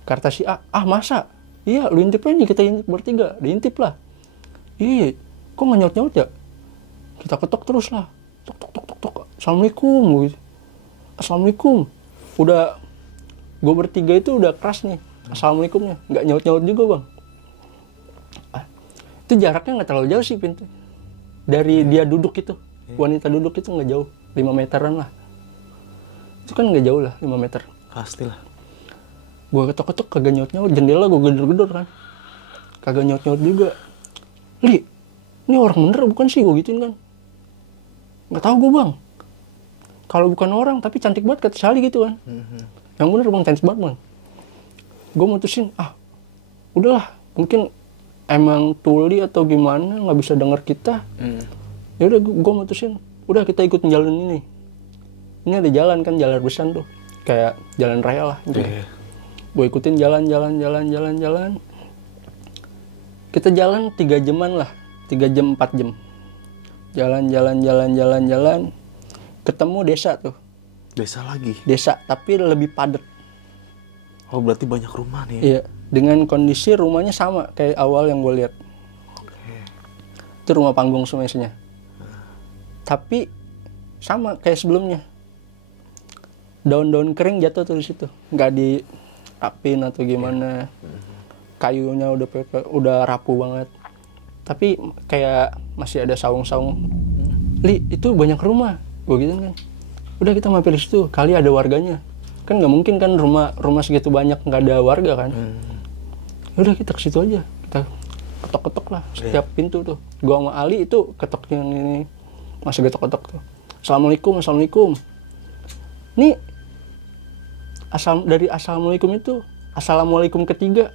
Kata si A, masa? Iya, lu intip aja, kita intip bertiga. Diintip lah. Iya, kok nggak nyaut ya? Kita ketok terus lah. Tok. Assalamualaikum. Assalamualaikum. Udah, gue bertiga itu udah keras nih. Assalamualaikumnya. Nggak nyaut juga bang. Itu jaraknya nggak terlalu jauh sih pintu. Dari dia duduk itu. Wanita duduk itu nggak jauh, 5 meteran lah. Itu kan nggak jauh lah, 5 meter. Pastilah. Gue ketok-ketok kagak nyaut, jendela gue gedor-gedor kan. Kagak nyaut juga. Li, ini orang bener bukan sih, gue gituin kan. Nggak tahu gue bang. Kalau bukan orang, tapi cantik banget kata Sally gitu kan. Yang bener bang, cantik banget bang. Gue mutusin, udahlah, mungkin emang tuli atau gimana, nggak bisa denger kita. Ya udah gue mutusin, udah kita ikut jalan ini. Ini ada jalan kan, jalan besar tuh, kayak jalan raya lah. Gue ikutin jalan. Kita jalan 3 jaman lah, 3 jam 4 jam. Jalan. Ketemu desa tuh. Desa lagi? Desa, tapi lebih padat. Oh, berarti banyak rumah nih ya? Iya, dengan kondisi rumahnya sama kayak awal yang gue lihat. Itu rumah panggung semua isinya. Tapi sama kayak sebelumnya. Daun-daun kering jatuh tuh di situ. Nggak diapin atau gimana. Kayunya udah rapuh banget. Tapi kayak masih ada saung-saung. Li, itu banyak rumah. Gue gitu kan. Udah kita mampir di situ. Kali ada warganya. Kan nggak mungkin kan rumah segitu banyak nggak ada warga kan. Udah kita ke situ aja. Kita ketok-ketok lah setiap pintu tuh. Gua sama Ali itu ketok yang ini. Masih ketok-ketok tuh. Assalamualaikum. Nih dari assalamualaikum itu, assalamualaikum ketiga,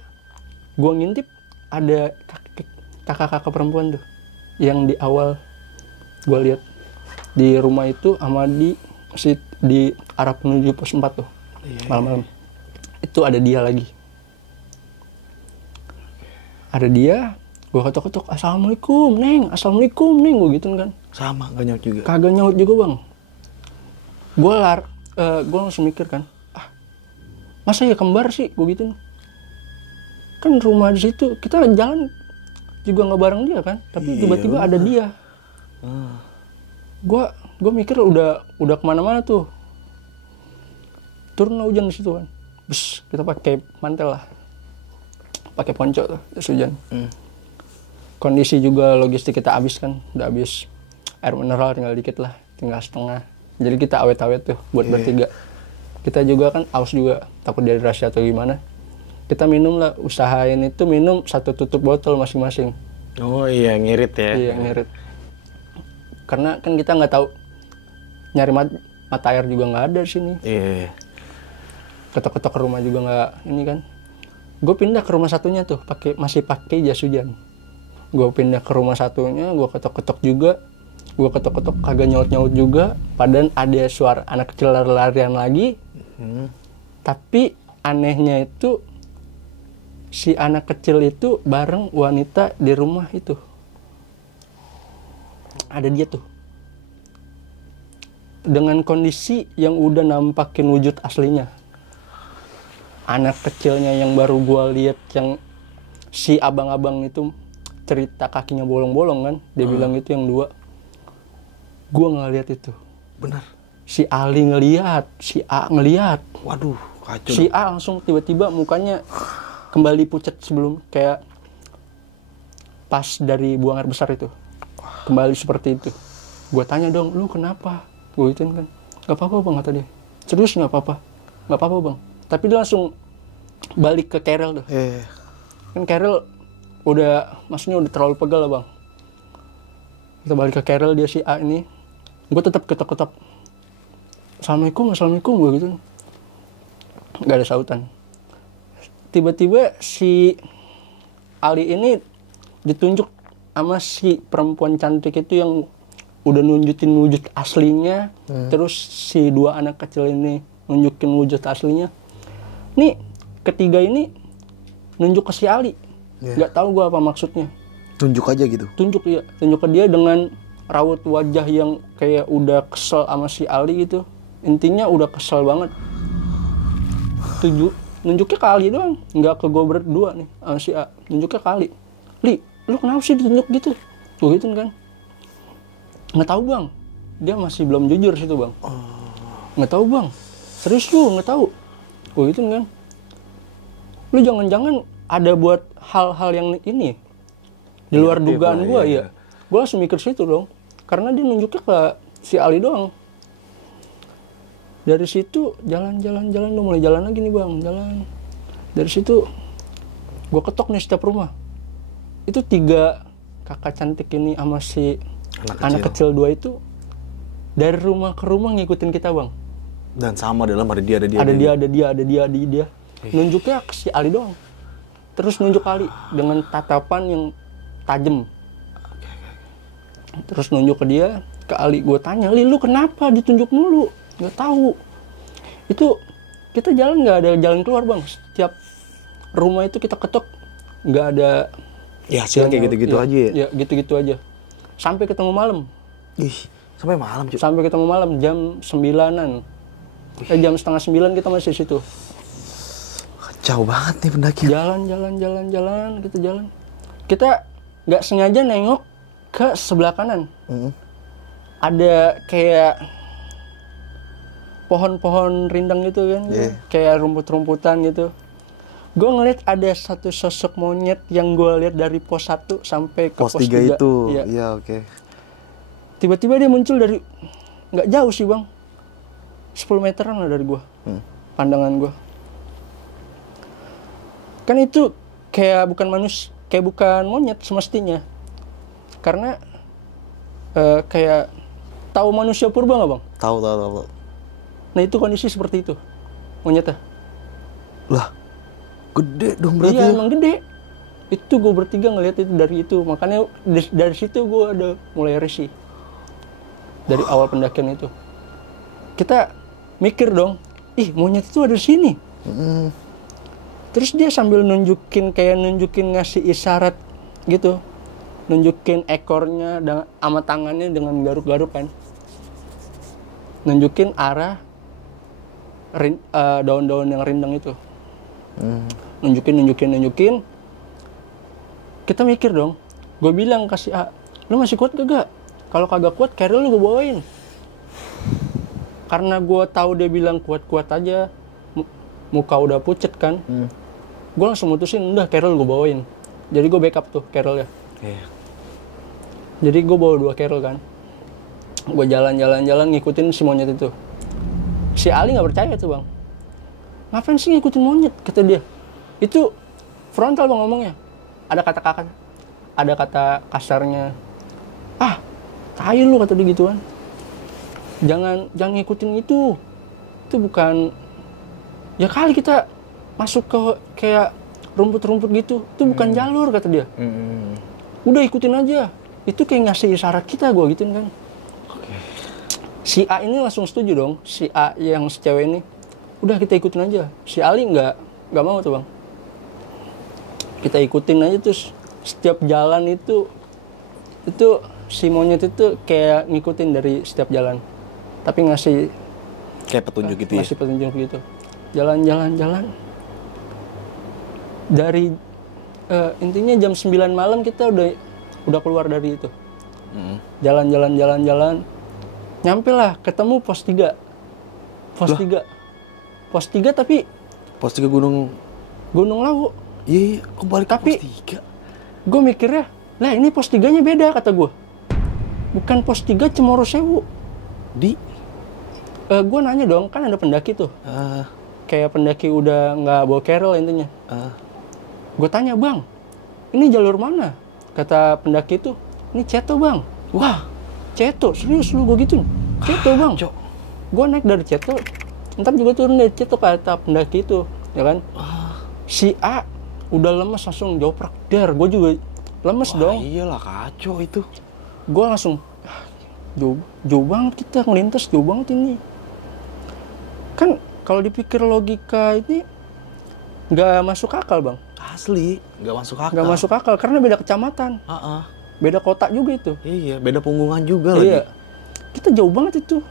gua ngintip ada kakak-kakak perempuan tuh yang di awal gua lihat di rumah itu sama di arah menuju pos 4 tuh. Malam-malam. Itu ada dia lagi. Ada dia, Gue ketok-ketok, assalamualaikum neng, gue gituin kan. Sama, gak nyaut juga. Kagak nyaut juga bang. Gue langsung mikir kan, masa ya kembar sih, gue gituin. Kan rumah di situ, kita jalan juga nggak bareng dia kan, tapi tiba-tiba ada dia. Gue mikir udah kemana-mana tuh. Turun hujan di situ kan. Bus, kita pakai mantel lah, pakai ponco tuh, jas hujan. Kondisi juga logistik kita habis kan, udah habis. Air mineral tinggal dikit lah, tinggal setengah. Jadi kita awet-awet tuh buat bertiga. Kita juga kan aus juga, takut dehidrasi atau gimana. Kita minum lah, usahain itu minum 1 tutup botol masing-masing. Oh iya, ngirit ya. Iya, ngirit. Karena kan kita nggak tahu, nyari mata air juga nggak ada di sini. Iya. Ketok-ketok ke rumah juga nggak ini kan. Gue pindah ke rumah satunya tuh, masih pakai jas hujan. Gue pindah ke rumah satunya, gue ketok-ketok juga. Gue ketok-ketok kagak nyaut-nyaut juga. Padahal ada suara anak kecil lari-larian lagi. Tapi anehnya itu, si anak kecil itu bareng wanita di rumah itu. Ada dia tuh. Dengan kondisi yang udah nampakin wujud aslinya. Anak kecilnya yang baru gua lihat, yang si abang-abang itu cerita kakinya bolong-bolong kan. Dia bilang itu yang 2. Gua nggak lihat itu. Benar. Si Ali ngelihat, si A ngelihat. Waduh, kacau. Si A langsung tiba-tiba mukanya kembali pucat sebelum kayak pas dari buang air besar itu. Kembali seperti itu. Gue tanya dong, lu kenapa? Gue gituin kan. Gak apa-apa bang, kata dia. Serius gak apa-apa? Gak apa-apa bang. Tapi dia langsung balik ke Carel tuh. Kan Carel maksudnya udah terlalu pegal lah bang. Kita balik ke Carel, dia si A ini. Gue tetap ketok-ketok. Assalamualaikum, gue gitu. Gak ada sautan. Tiba-tiba si Ali ini ditunjuk sama si perempuan cantik itu yang udah nunjukin wujud aslinya. Terus si 2 anak kecil ini nunjukin wujud aslinya. Nih ketiga ini nunjuk ke si Ali. Nggak tahu gue apa maksudnya. Tunjuk aja gitu. Tunjuk ke dia dengan raut wajah yang kayak udah kesel sama si Ali gitu. Intinya udah kesel banget. Nunjuknya ke Ali doang, nggak ke gue berdua nih sama si A. Nunjuknya ke Ali. Li, lu kenapa sih ditunjuk gitu? Tuh gitu kan. Nggak tahu bang. Dia masih belum jujur situ bang. Nggak tahu bang. Serius lu nggak tahu? Tuh gitu kan. Lu jangan-jangan ada buat hal-hal yang ini di luar dugaan gue ya. Gue langsung mikir situ dong. Karena dia nunjuknya ke si Ali doang. Dari situ jalan, udah mulai jalan lagi nih bang, jalan. Dari situ gue ketok nih setiap rumah. Itu 3 kakak cantik ini sama si anak kecil 2 itu dari rumah ke rumah ngikutin kita bang. Dan sama dalam ada dia. Ada dia. Nunjuknya ke si Ali doang. Terus nunjuk Ali dengan tatapan yang tajam. Terus nunjuk ke dia, ke Ali. Gue tanya, Li lu kenapa ditunjuk mulu? Nggak tahu. Itu kita jalan nggak ada jalan keluar bang. Setiap rumah itu kita ketok nggak ada. Ya hasilnya kayak gitu-gitu aja ya? Ya gitu-gitu aja. Sampai ketemu malam. Sampai malam cuy? Sampai ketemu malam jam 9-an. Jam setengah 9 kita masih di situ. Jauh banget nih pendakian. Jalan, kita jalan. Kita nggak sengaja nengok ke sebelah kanan. Ada kayak pohon-pohon rindang gitu kan, kayak rumput-rumputan gitu. Gue ngeliat ada satu sosok monyet yang gue lihat dari pos 1 sampai ke pos 3 itu. Iya, oke. Tiba-tiba dia muncul dari nggak jauh sih bang, 10 meteran lah dari gue, pandangan gue. Kan itu kayak bukan monyet semestinya, karena kayak tahu manusia purba nggak bang? Tahu. Nah itu kondisi seperti itu monyetnya. Lah, gede dong berarti. Iya emang gede. Itu gue bertiga ngeliat itu dari itu, makanya dari situ gue ada mulai risih. Dari awal pendakian itu kita mikir dong, monyet itu ada di sini. Terus dia sambil nunjukin ngasih isyarat gitu, nunjukin ekornya sama tangannya dengan garuk-garuk kan, nunjukin arah daun-daun yang rindang itu. Nunjukin. Kita mikir dong. Gue bilang kasih A, lu masih kuat gak? Kalau kagak kuat, carrier lu gue bawain. Karena gue tahu dia bilang kuat-kuat aja, muka udah pucet kan. Gue langsung mutusin, udah carrier gue bawain. Jadi gue backup tuh carrier ya. Jadi gue bawa 2 carrier kan. Gue jalan ngikutin si monyet itu. Si Ali nggak percaya tuh bang. Ngapain sih ngikutin monyet? Kata dia. Itu frontal bang ngomongnya. Ada kata kasarnya. Ah, tai lu kata dia gituan. Jangan ngikutin itu. Itu bukan. Ya kali kita masuk ke kayak rumput-rumput gitu. Itu bukan jalur kata dia. Udah ikutin aja. Itu kayak ngasih isyarat kita, gue gituin kan. Si A ini langsung setuju dong, si A yang si cewek ini. Udah kita ikutin aja. Si Ali nggak mau tuh bang. Kita ikutin aja terus setiap jalan itu si monyet itu kayak ngikutin dari setiap jalan. Tapi ngasih kayak petunjuk gitu ya. Ngasih petunjuk gitu. Jalan. Dari intinya jam 9 malam kita udah keluar dari itu. Jalan. Nyampe lah, ketemu pos 3. Pos 3 tapi Pos 3 Gunung Lawu. Iya, kok balik tapi, pos 3? Gue mikirnya, lah ini pos 3-nya beda kata gue. Bukan pos 3 Cemoro Sewu. Gue nanya dong, kan ada pendaki tuh. Kayak pendaki udah nggak bawa carrier intinya. Gue tanya, bang, ini jalur mana? Kata pendaki itu, ini Ceto bang. Wah, Ceto, serius lu gue gitu? Ceto bang. Gue naik dari Ceto, ntar juga turun dari Ceto kata pendaki itu, ya kan? Si A udah lemes langsung joprak der, gue juga lemes dong. Iyalah kacau itu. Gue langsung jauh banget kita ngelintas, jauh banget ini. Kan kalau dipikir logika ini nggak masuk akal bang. Asli, nggak masuk akal. Nggak masuk akal karena beda kecamatan. Beda kota juga itu. Iya, beda punggungan juga lagi. Iya. Kita jauh banget itu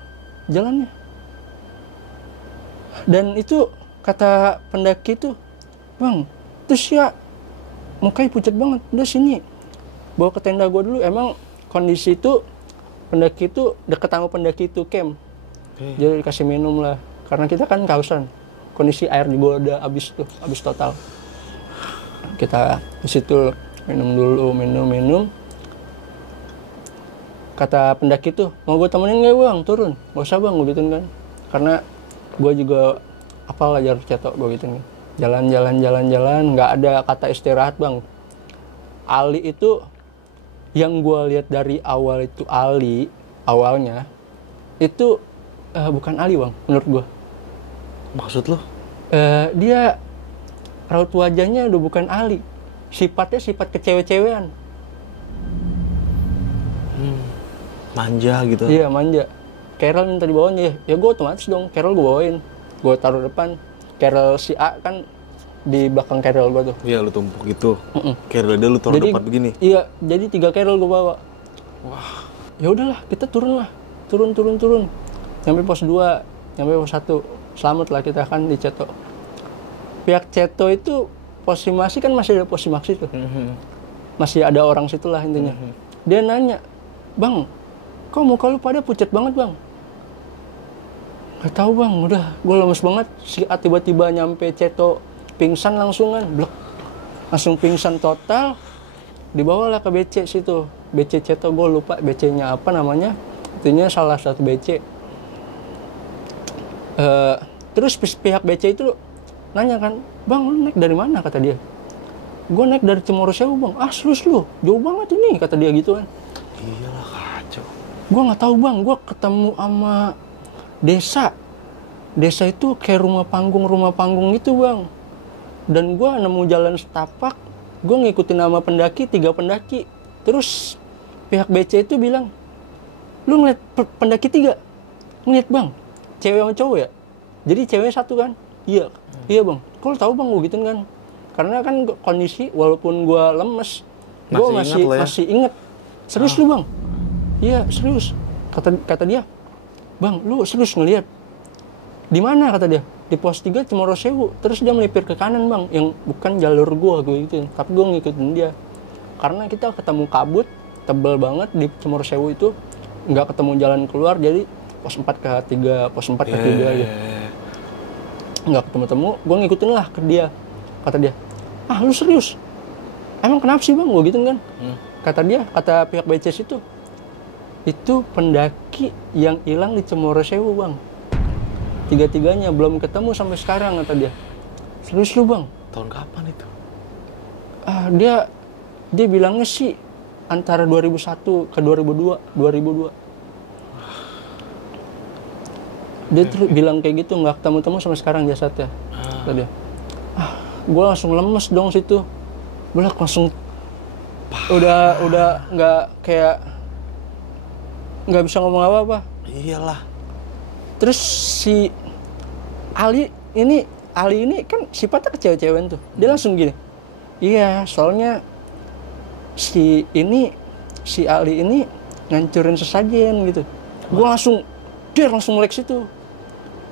jalannya. Dan itu kata pendaki itu, bang, terus ya mukanya pucat banget. Udah sini, bawa ke tenda gue dulu. Emang kondisi itu pendaki itu deket sama pendaki itu camp. Jadi dikasih minum lah. Karena kita kan kausan. Kondisi air juga udah habis total. Kita di situ minum. Kata pendaki tuh, mau gue temenin gak bang, turun? Gak usah bang, gue gituin kan. Karena gue juga apal lah jalur Ceto, gue gituin kan. Jalan, gak ada kata istirahat bang. Ali itu, yang gue lihat dari awal itu awalnya, itu bukan Ali bang, menurut gue. Maksud lo? Dia, raut wajahnya udah bukan Ali. Sifatnya sifat kecewe-cewean. Manja gitu. Iya manja. Carrier minta dibawain ya gue otomatis dong. Carrier gue bawain. Gue taruh depan. Carrier si A kan di belakang carrier gue tuh. Iya lu tumpuk gitu. Carrier dia lu taruh depan begini. Iya. Jadi 3 carrier gue bawa. Wah. Ya udahlah kita turun lah. Turun. Sampai pos 2. Sampai pos 1. Selamat lah kita kan di Ceto. Pihak Ceto itu Posimasi kan masih ada Posimasi tuh. Masih ada orang situ lah intinya. Dia nanya, bang, kok muka lu pada pucat banget bang? Gak tau bang, udah gue lemes banget. Si A tiba-tiba nyampe Ceto pingsan langsungan, blek. Langsung pingsan total. Dibawalah ke BC situ. BC Ceto, gue lupa BC-nya apa namanya. Intinya salah satu BC. Terus pihak BC itu nanya kan, bang lu naik dari mana kata dia. Gue naik dari Cemoro Sewu bang. Ah serius lu, jauh banget ini kata dia gitu kan. Iyalah kacau. Gue nggak tahu bang, gue ketemu sama desa itu kayak rumah panggung itu bang. Dan gue nemu jalan setapak, gue ngikutin nama pendaki 3 pendaki. Terus pihak BC itu bilang, lu ngeliat pendaki 3? Ngeliat bang, cewek sama cowok ya. Jadi cewek 1 kan? Iya bang. Kok lu tahu bang gue gituin kan? Karena kan kondisi walaupun gue lemes, Gue Masih ingat lo ya? masih inget. Serius lu bang? Iya serius. Kata dia, bang lu serius ngeliat? Di mana kata dia? Di pos 3 Cemoro Sewu. Terus dia melipir ke kanan bang, yang bukan jalur gue gitu. Tapi gue ngikutin dia. Karena kita ketemu kabut tebel banget di Cemoro Sewu itu, nggak ketemu jalan keluar, jadi pos 4 ke 3, pos 4 ke 3 aja. Nggak ketemu-temu, gue ngikutin lah ke dia. Kata dia, ah lu serius? Emang kenapa sih bang? Gue gitu kan. Kata dia, kata pihak BCS itu pendaki yang hilang di Cemoro Sewu bang. 3-tiganya belum ketemu sampai sekarang kata dia. Serius lu bang? Tahun kapan itu? Dia bilangnya sih antara 2001 ke 2002. Dia bilang kayak gitu, nggak ketemu-temu sampai sekarang jasadnya. Kata dia. Gue langsung lemes dong situ. Belak langsung udah nggak bisa ngomong apa-apa. Iyalah. Terus si Ali ini kan sifatnya kecewa-cewan tuh. Dia langsung gini. Iya, soalnya si Ali ini ngancurin sesajen gitu. Gue langsung melek situ.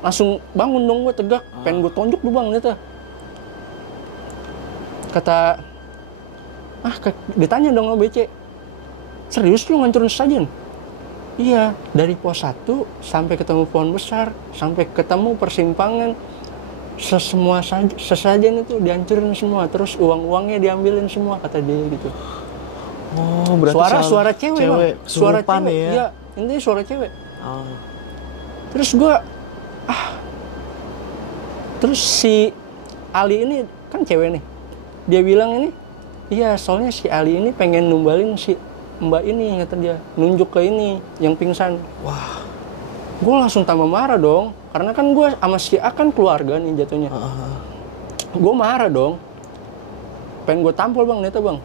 Langsung bangun dong gue tegak. Pengen gue tonjok lu bang ternyata. Kata ditanya dong sama BC. Serius lu ngancurin sesajen? Iya, dari pos 1 sampai ketemu pohon besar, sampai ketemu persimpangan, semua sesajen itu dihancurin semua, terus uang-uangnya diambilin semua, kata dia gitu. Oh, berarti suara cewek bang, suara cewek, ya? iya, intinya suara cewek. Terus gue, terus si Ali ini kan cewek nih, dia bilang ini, iya soalnya si Ali ini pengen numbalin si mbak ini, kata dia, nunjuk ke ini yang pingsan. Wah, gue langsung tambah marah dong, karena kan gue sama si A kan keluarga nih jatuhnya. Gue marah dong, pengen gue tampol bang, ternyata bang,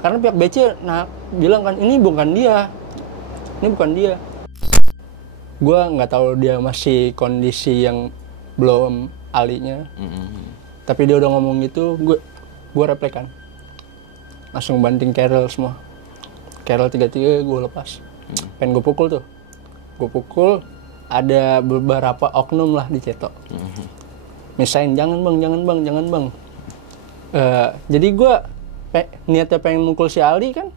karena pihak BC bilang kan ini bukan dia. Gue nggak tahu dia masih kondisi yang belum alinya, tapi dia udah ngomong gitu, gue replikan, langsung banting Carol semua. Carol 3-3 gue lepas. Pengen gue pukul tuh. Gue pukul, ada beberapa oknum lah di Ceto. Misain, jangan bang. Jadi gue niatnya pengen mukul si Ali kan,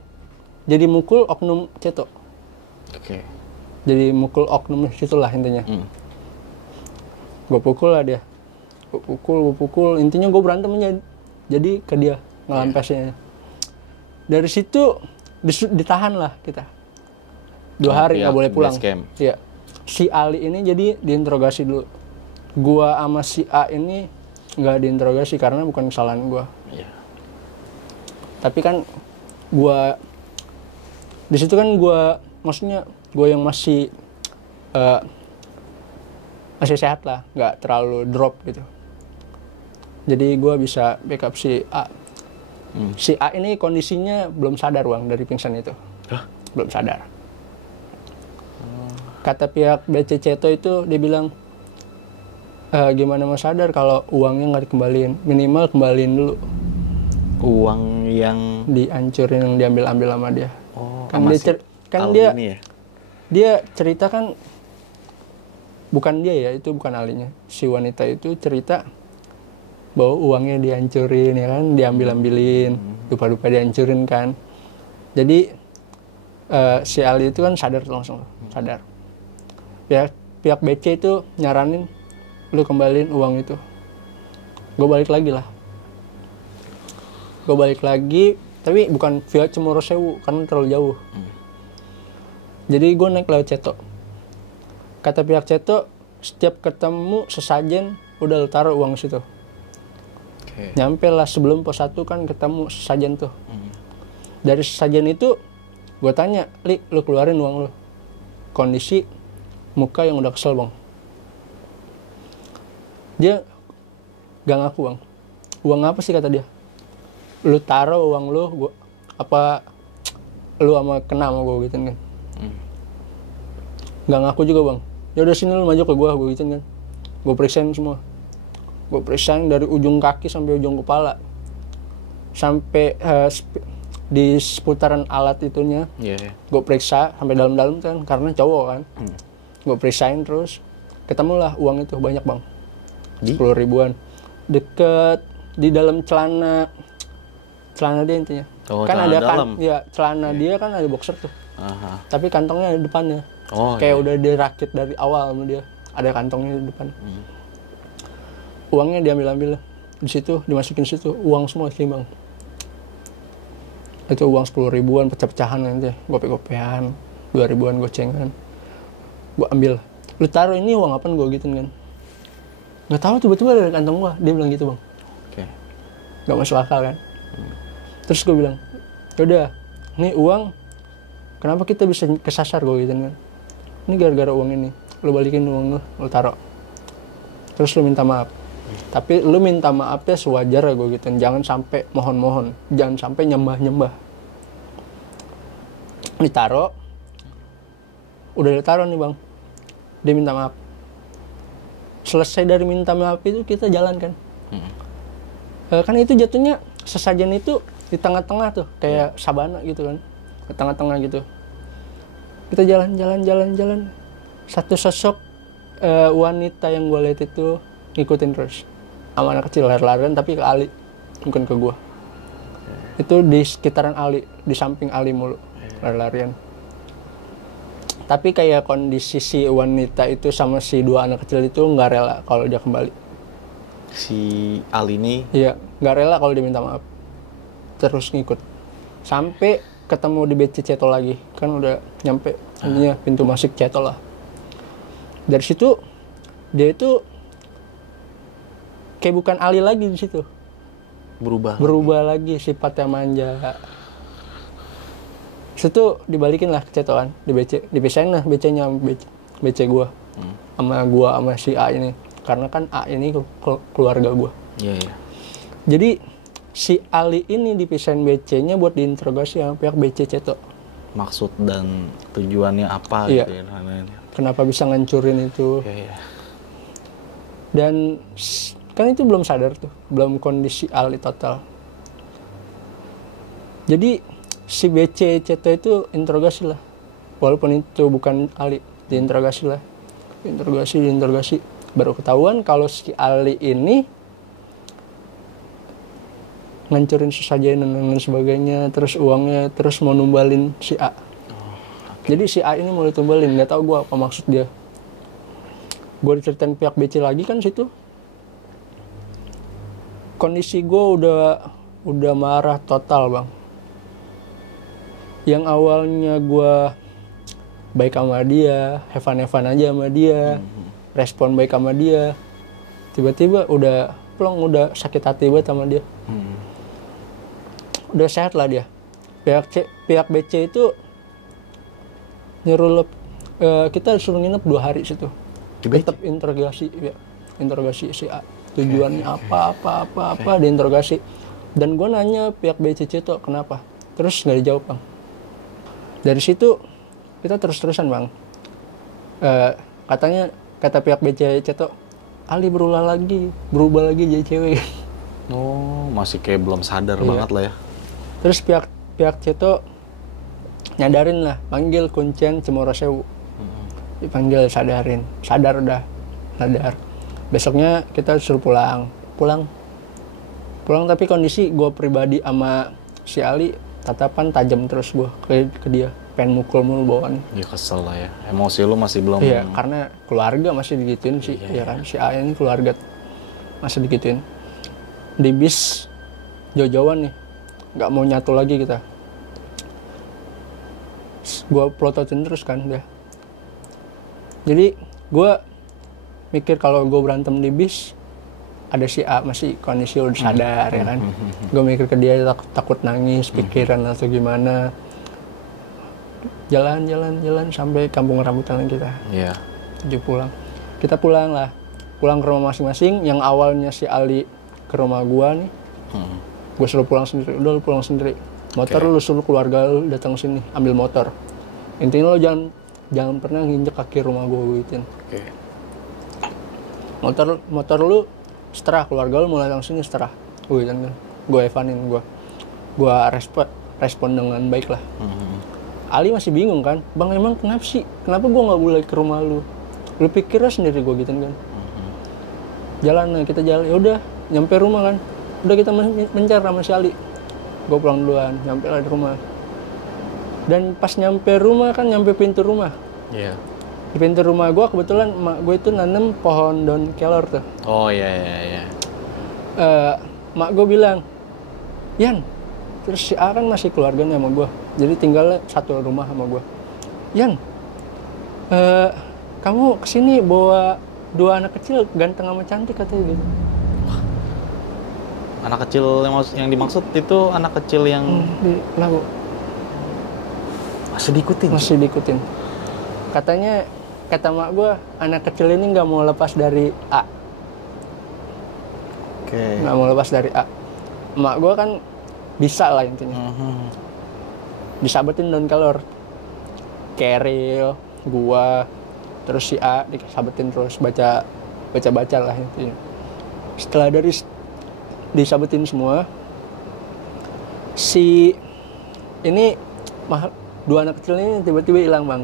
jadi mukul oknum Ceto. Oke. Jadi mukul oknum situlah intinya. Gue pukul lah dia. Gue pukul. Intinya gue berantem aja. Jadi ke dia, ngelampesnya. Dari situ ditahan lah kita 2 hari nggak boleh pulang. Iya, si Ali ini jadi diinterogasi dulu. Gua sama si A ini nggak diinterogasi karena bukan kesalahan gua. Tapi kan gua di situ kan maksudnya gua yang masih sehat lah, nggak terlalu drop gitu. Jadi gua bisa backup si A. Si A ini kondisinya belum sadar bang dari pingsan itu. Belum sadar. Kata pihak BC Ceto itu dia bilang, gimana mau sadar kalau uangnya nggak dikembaliin, minimal kembaliin dulu. Uang yang dihancurin, yang diambil sama dia. Kan dia cerita kan, bukan dia ya, itu bukan alinya. Si wanita itu cerita bahwa uangnya dihancurin ya kan, diambil-ambilin, lupa-lupa dihancurin kan. Jadi si Ali itu kan sadar langsung, sadar. Pihak BC itu nyaranin lu kembaliin uang itu. Gue balik lagi, tapi bukan via Cemoro Sewu karena terlalu jauh. Jadi gue naik lewat Ceto. Kata pihak Ceto, setiap ketemu sesajen udah lu taruh uang situ. Nyampe lah sebelum pos 1 kan ketemu sesajen tuh. Dari sesajen itu gue tanya, Li, lu keluarin uang lu. Kondisi muka yang udah kesel bang. Dia gak ngaku bang. Uang apa sih kata dia? Lu taruh uang lu, apa lu sama kena sama gue gitu kan. Gak ngaku juga bang. Ya udah sini lu maju ke gue gitu kan. Gue periksain semua. Gue periksain dari ujung kaki sampai ujung kepala, sampai di seputaran alat itunya. Gue periksa sampai dalam-dalam kan, karena cowok kan. Gue periksain terus, ketemulah uang itu banyak bang, 10 ribuan. Deket di dalam celana dia intinya. Kan ada dalam. Ya celana dia kan ada boxer tuh. Tapi kantongnya ada depannya. Kayak udah dirakit dari awal sama dia. Ada kantongnya di depan. Uangnya diambil di situ, dimasukin situ, uang semua sih bang. Itu uang 10 ribuan pecah-pecahan nanti, gope-gopean, 2 ribuan gocengan. Gue ambil, lu taruh ini uang apaan gue gituin kan. Nggak tahu tiba-tiba ada kantong gue, dia bilang gitu bang. Nggak masuk akal kan. Terus gue bilang, yaudah, ini uang, kenapa kita bisa kesasar gue gituin kan. Ini gara-gara uang ini, lu balikin uang lu taruh. Terus lu minta maaf. Tapi lu minta maafnya sewajarnya gue gituin, jangan sampai mohon-mohon, jangan sampai nyembah-nyembah. Ditaruh, udah ditaruh nih bang, dia minta maaf. Selesai dari minta maaf itu kita jalan kan. Kan itu jatuhnya sesajen itu di tengah-tengah tuh, kayak sabana gitu kan, di tengah-tengah gitu. Kita jalan. Satu sosok wanita yang gue lihat itu ngikutin terus sama anak kecil lari-larian, tapi ke Ali, bukan ke gua. Itu di sekitaran Ali, di samping Ali mulu lari-larian. Tapi kayak kondisi si wanita itu sama si dua anak kecil itu nggak rela kalau dia kembali. Si Ali ini? Iya, nggak rela kalau dia minta maaf. Terus ngikut sampai ketemu di BC Ceto lagi, kan udah nyampe intinya pintu masuk Ceto lah. Dari situ dia itu kayak bukan Ali lagi di situ. Berubah lagi sifatnya manja. Situ dibalikin lah ke Cetoan, dibesain lah BC-nya BC gua. Sama si A ini. Karena kan A ini keluarga gua. Iya. Jadi si Ali ini dipisahin BC-nya buat diinterogasi sama pihak BC Ceto. Maksud dan tujuannya apa gitu ya? Kenapa bisa ngancurin itu? Iya. Dan kan itu belum sadar tuh, belum kondisi Ali total. Jadi si BC Ceto itu interogasi lah, walaupun itu bukan Ali, diinterogasi lah, diinterogasi, baru ketahuan kalau si Ali ini ngancurin sesajen dan lain sebagainya, terus uangnya, terus mau numbalin si A. Jadi si A ini mau ditumbalin, nggak tahu gue apa maksud dia. Gue diceritain pihak BC lagi kan situ. Kondisi gue udah marah total bang. Yang awalnya gue baik sama dia, have-fun aja sama dia, respon baik sama dia, tiba-tiba udah plong, udah sakit hati banget sama dia. Udah sehat lah dia. Pihak BC itu nyuruh kita suruh nginep 2 hari situ. Tetap interogasi si A. Tujuannya apa diinterogasi. Dan gue nanya pihak BC Ceto kenapa, terus nggak dijawab bang. Dari situ kita terus-terusan bang. Kata pihak BC Ceto, Ali berubah lagi jadi cewek. Oh, masih kayak belum sadar banget lah ya. Terus pihak Ceto nyadarin lah, panggil Kuncen Cemoro Sewu. Dipanggil, sadar besoknya kita suruh pulang tapi kondisi gue pribadi sama si Ali tatapan tajam terus gue ke dia, pengen mukul mulu bawaan. Ya kesel lah ya, emosi lu masih belum. Iya, karena keluarga masih digituin sih. Iya kan, si A ini keluarga masih digituin. Di bis jauh-jauhan nih, nggak mau nyatu lagi kita. Gue plototin terus kan dia. Jadi gue mikir kalau gue berantem di bis, ada si A masih kondisi udah sadar ya kan. Gue mikir ke dia takut nangis, pikiran atau gimana. Jalan sampai kampung rambutan kita. Iya. Tujuh pulang. Kita pulang ke rumah masing-masing. Yang awalnya si Ali ke rumah gue nih, gue suruh pulang sendiri. Udah lu pulang sendiri. Motor lu suruh keluarga lu datang sini ambil motor. Intinya lu jangan pernah nginjek kaki rumah gue gituin. Motor lu seterah, keluarga lu mau datang sini seterah. Gue evanin, gue respon dengan baik lah. Ali masih bingung kan, bang emang kenapa sih, kenapa gue nggak boleh ke rumah lu pikirnya sendiri gue gitu kan. Jalan, kita jalan, ya udah nyampe rumah kan, udah kita mencar sama si Ali. Gue pulang duluan, nyampe lah di rumah. Dan pas nyampe rumah kan, nyampe pintu rumah. Iya. Di pintu rumah gue kebetulan mak gue itu nanam pohon daun kelor tuh. Oh iya. Mak gue bilang, Yan, terus si A kan masih keluarganya sama gue, jadi tinggalnya satu rumah sama gue. Yan, kamu kesini bawa 2 anak kecil ganteng sama cantik katanya gitu. Anak kecil yang dimaksud itu anak kecil yang Lalu masih diikutin. masih diikutin. Katanya, kata mak gue, anak kecil ini nggak mau lepas dari A. Oke. Nggak mau lepas dari A. Mak gue kan bisa lah intinya. Disabetin daun kelor. Keril, gua, terus si A disabetin terus baca lah intinya. Setelah dari disabetin semua, si ini 2 anak kecil ini tiba-tiba hilang bang.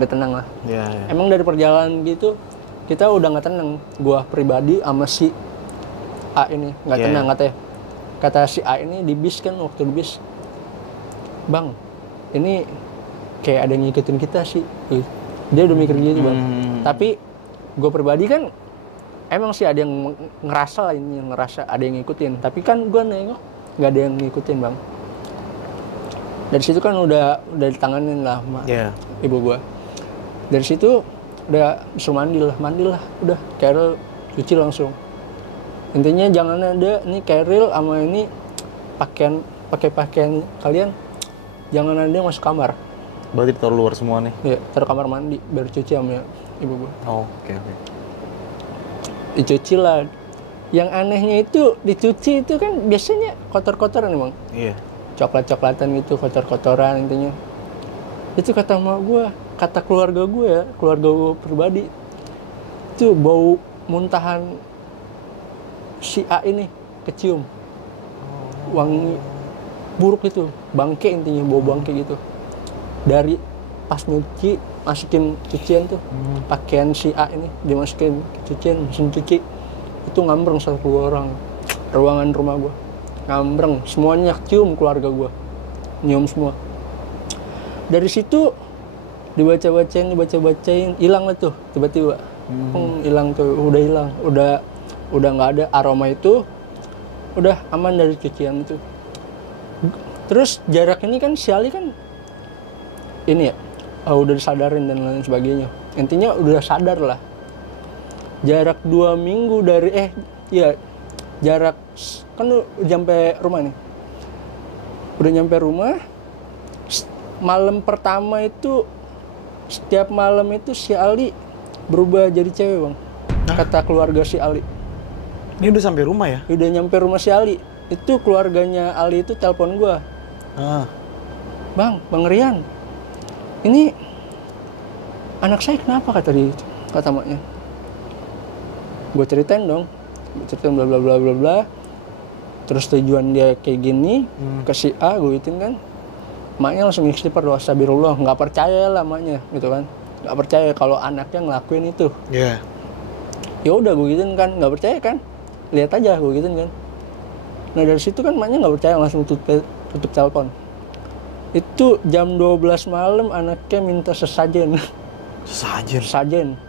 Udah tenang lah. Iya. Emang dari perjalanan gitu kita udah nggak tenang. Gua pribadi sama si A ini nggak tenang katanya. Kata si A ini di bis kan, waktu di bis, bang, ini kayak ada yang ngikutin kita sih. Dia udah mikir gitu bang. Tapi gue pribadi kan emang sih ada yang ngerasa lah, ini yang ngerasa ada yang ngikutin. Tapi kan gue nengok nggak ada yang ngikutin bang. Dari situ kan udah ditanganin lah sama ibu gue. Dari situ udah disuruh mandi lah, udah Carol cuci langsung. Intinya jangan ada nih Carol sama ini pakai pakaian kalian, jangan ada yang masuk kamar. Berarti taruh luar semua nih. Iya, taruh kamar mandi biar cuci sama ibu gue. Oh, oke. Dicuci lah. Yang anehnya itu dicuci itu kan biasanya kotor-kotoran emang. Iya. Coklat-coklatan gitu, kotor-kotoran intinya. Itu kata emak gue, kata keluarga gue ya, keluarga gue pribadi, itu bau muntahan si A ini kecium. Wangi buruk itu, bangke intinya, bau bangke gitu. Dari pas nyuci, masukin cucian tuh, pakaian si A ini dimasukin cucian, mesin cuci, itu ngambreng satu ruangan rumah gue. Ngambreng, semuanya cium keluarga gue, nyium semua. Dari situ dibaca-bacain, hilang lah tuh tiba-tiba, hilang tuh, udah hilang, udah nggak ada aroma itu, udah aman dari cucian itu. Terus jarak ini kan si Ali kan ini ya, udah disadarin dan lain sebagainya. Intinya udah sadar lah. Jarak 2 minggu dari jarak kan udah nyampe rumah nih. Udah nyampe rumah. Malam pertama itu, setiap malam itu si Ali berubah jadi cewek bang. Kata keluarga si Ali. Ini udah sampai rumah ya? Udah nyampe rumah si Ali. Itu keluarganya Ali itu telepon gua. Bang Rian, ini anak saya kenapa, kata maknya. Gue ceritain dong, bla bla bla bla bla. Terus tujuan dia kayak gini ke si A, gue gituin kan. Maknya langsung istighfar, doa astagfirullah, nggak percaya lah maknya gitu kan, nggak percaya kalau anaknya ngelakuin itu. Ya udah gue gituin kan, nggak percaya kan, lihat aja gue gituin kan. Nah dari situ kan maknya nggak percaya, langsung tutup telepon. Itu jam 12 malam anaknya minta sesajen. Sesajen.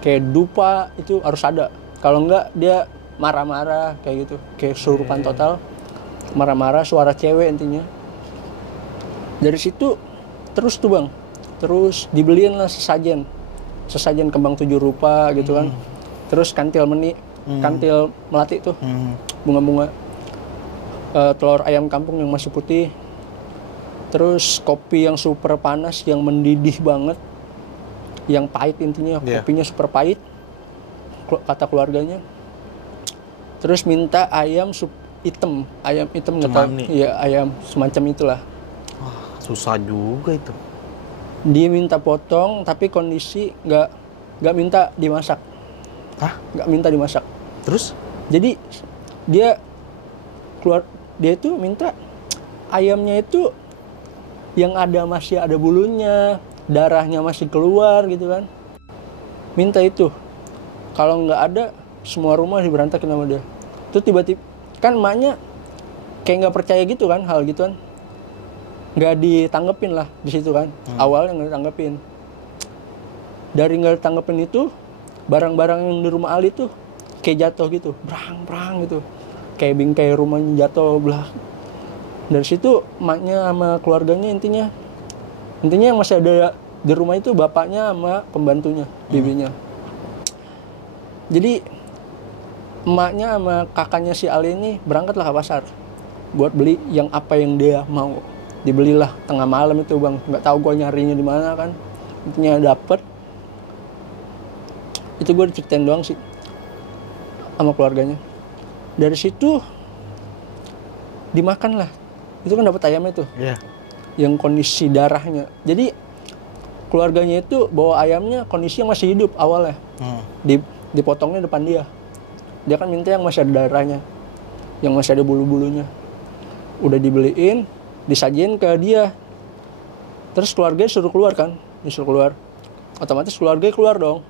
Kayak dupa itu harus ada. Kalau enggak dia marah-marah kayak gitu, kayak kesurupan total. Marah-marah, suara cewek intinya. Dari situ terus tuh bang, terus dibeliin lah sesajen kembang 7 rupa gitu kan. Terus kantil melati tuh, bunga-bunga, telur ayam kampung yang masih putih, terus kopi yang super panas yang mendidih banget, yang pahit intinya, kopinya super pahit kata keluarganya. Terus minta ayam hitam nggak tahu, ya ayam semacam itulah. Susah juga itu. Dia minta potong tapi kondisi nggak minta dimasak. Nggak minta dimasak. Terus? Jadi dia itu minta ayamnya itu yang ada masih ada bulunya, darahnya masih keluar gitu kan. Minta itu. Kalau nggak ada, semua rumah diberantakin sama dia. Itu tiba-tiba kan emaknya kayak nggak percaya gitu kan hal gituan. Nggak ditanggepin lah di situ kan. Awalnya nggak ditanggepin. Dari nggak ditanggepin itu, barang-barang yang di rumah Ali tuh kayak jatuh gitu, brang gitu. Kayak bingkai rumahnya jatuh belah. Dari situ emaknya sama keluarganya intinya yang masih ada di rumah itu bapaknya sama pembantunya, bibinya. Jadi emaknya sama kakaknya si Ali ini berangkatlah ke pasar buat beli yang apa yang dia mau. Dibelilah tengah malam itu bang, nggak tahu gue nyarinya di mana kan. Intinya dapet. Itu gue diceritain doang sih sama keluarganya. Dari situ dimakan lah. Itu kan dapat ayamnya tuh. Iya. Yang kondisi darahnya. Jadi keluarganya itu bawa ayamnya kondisi yang masih hidup awalnya. Dipotongnya depan dia. Dia kan minta yang masih ada darahnya. Yang masih ada bulu-bulunya. Udah dibeliin, disajiin ke dia. Terus keluarganya suruh keluar kan. Disuruh keluar. Otomatis keluarganya keluar dong.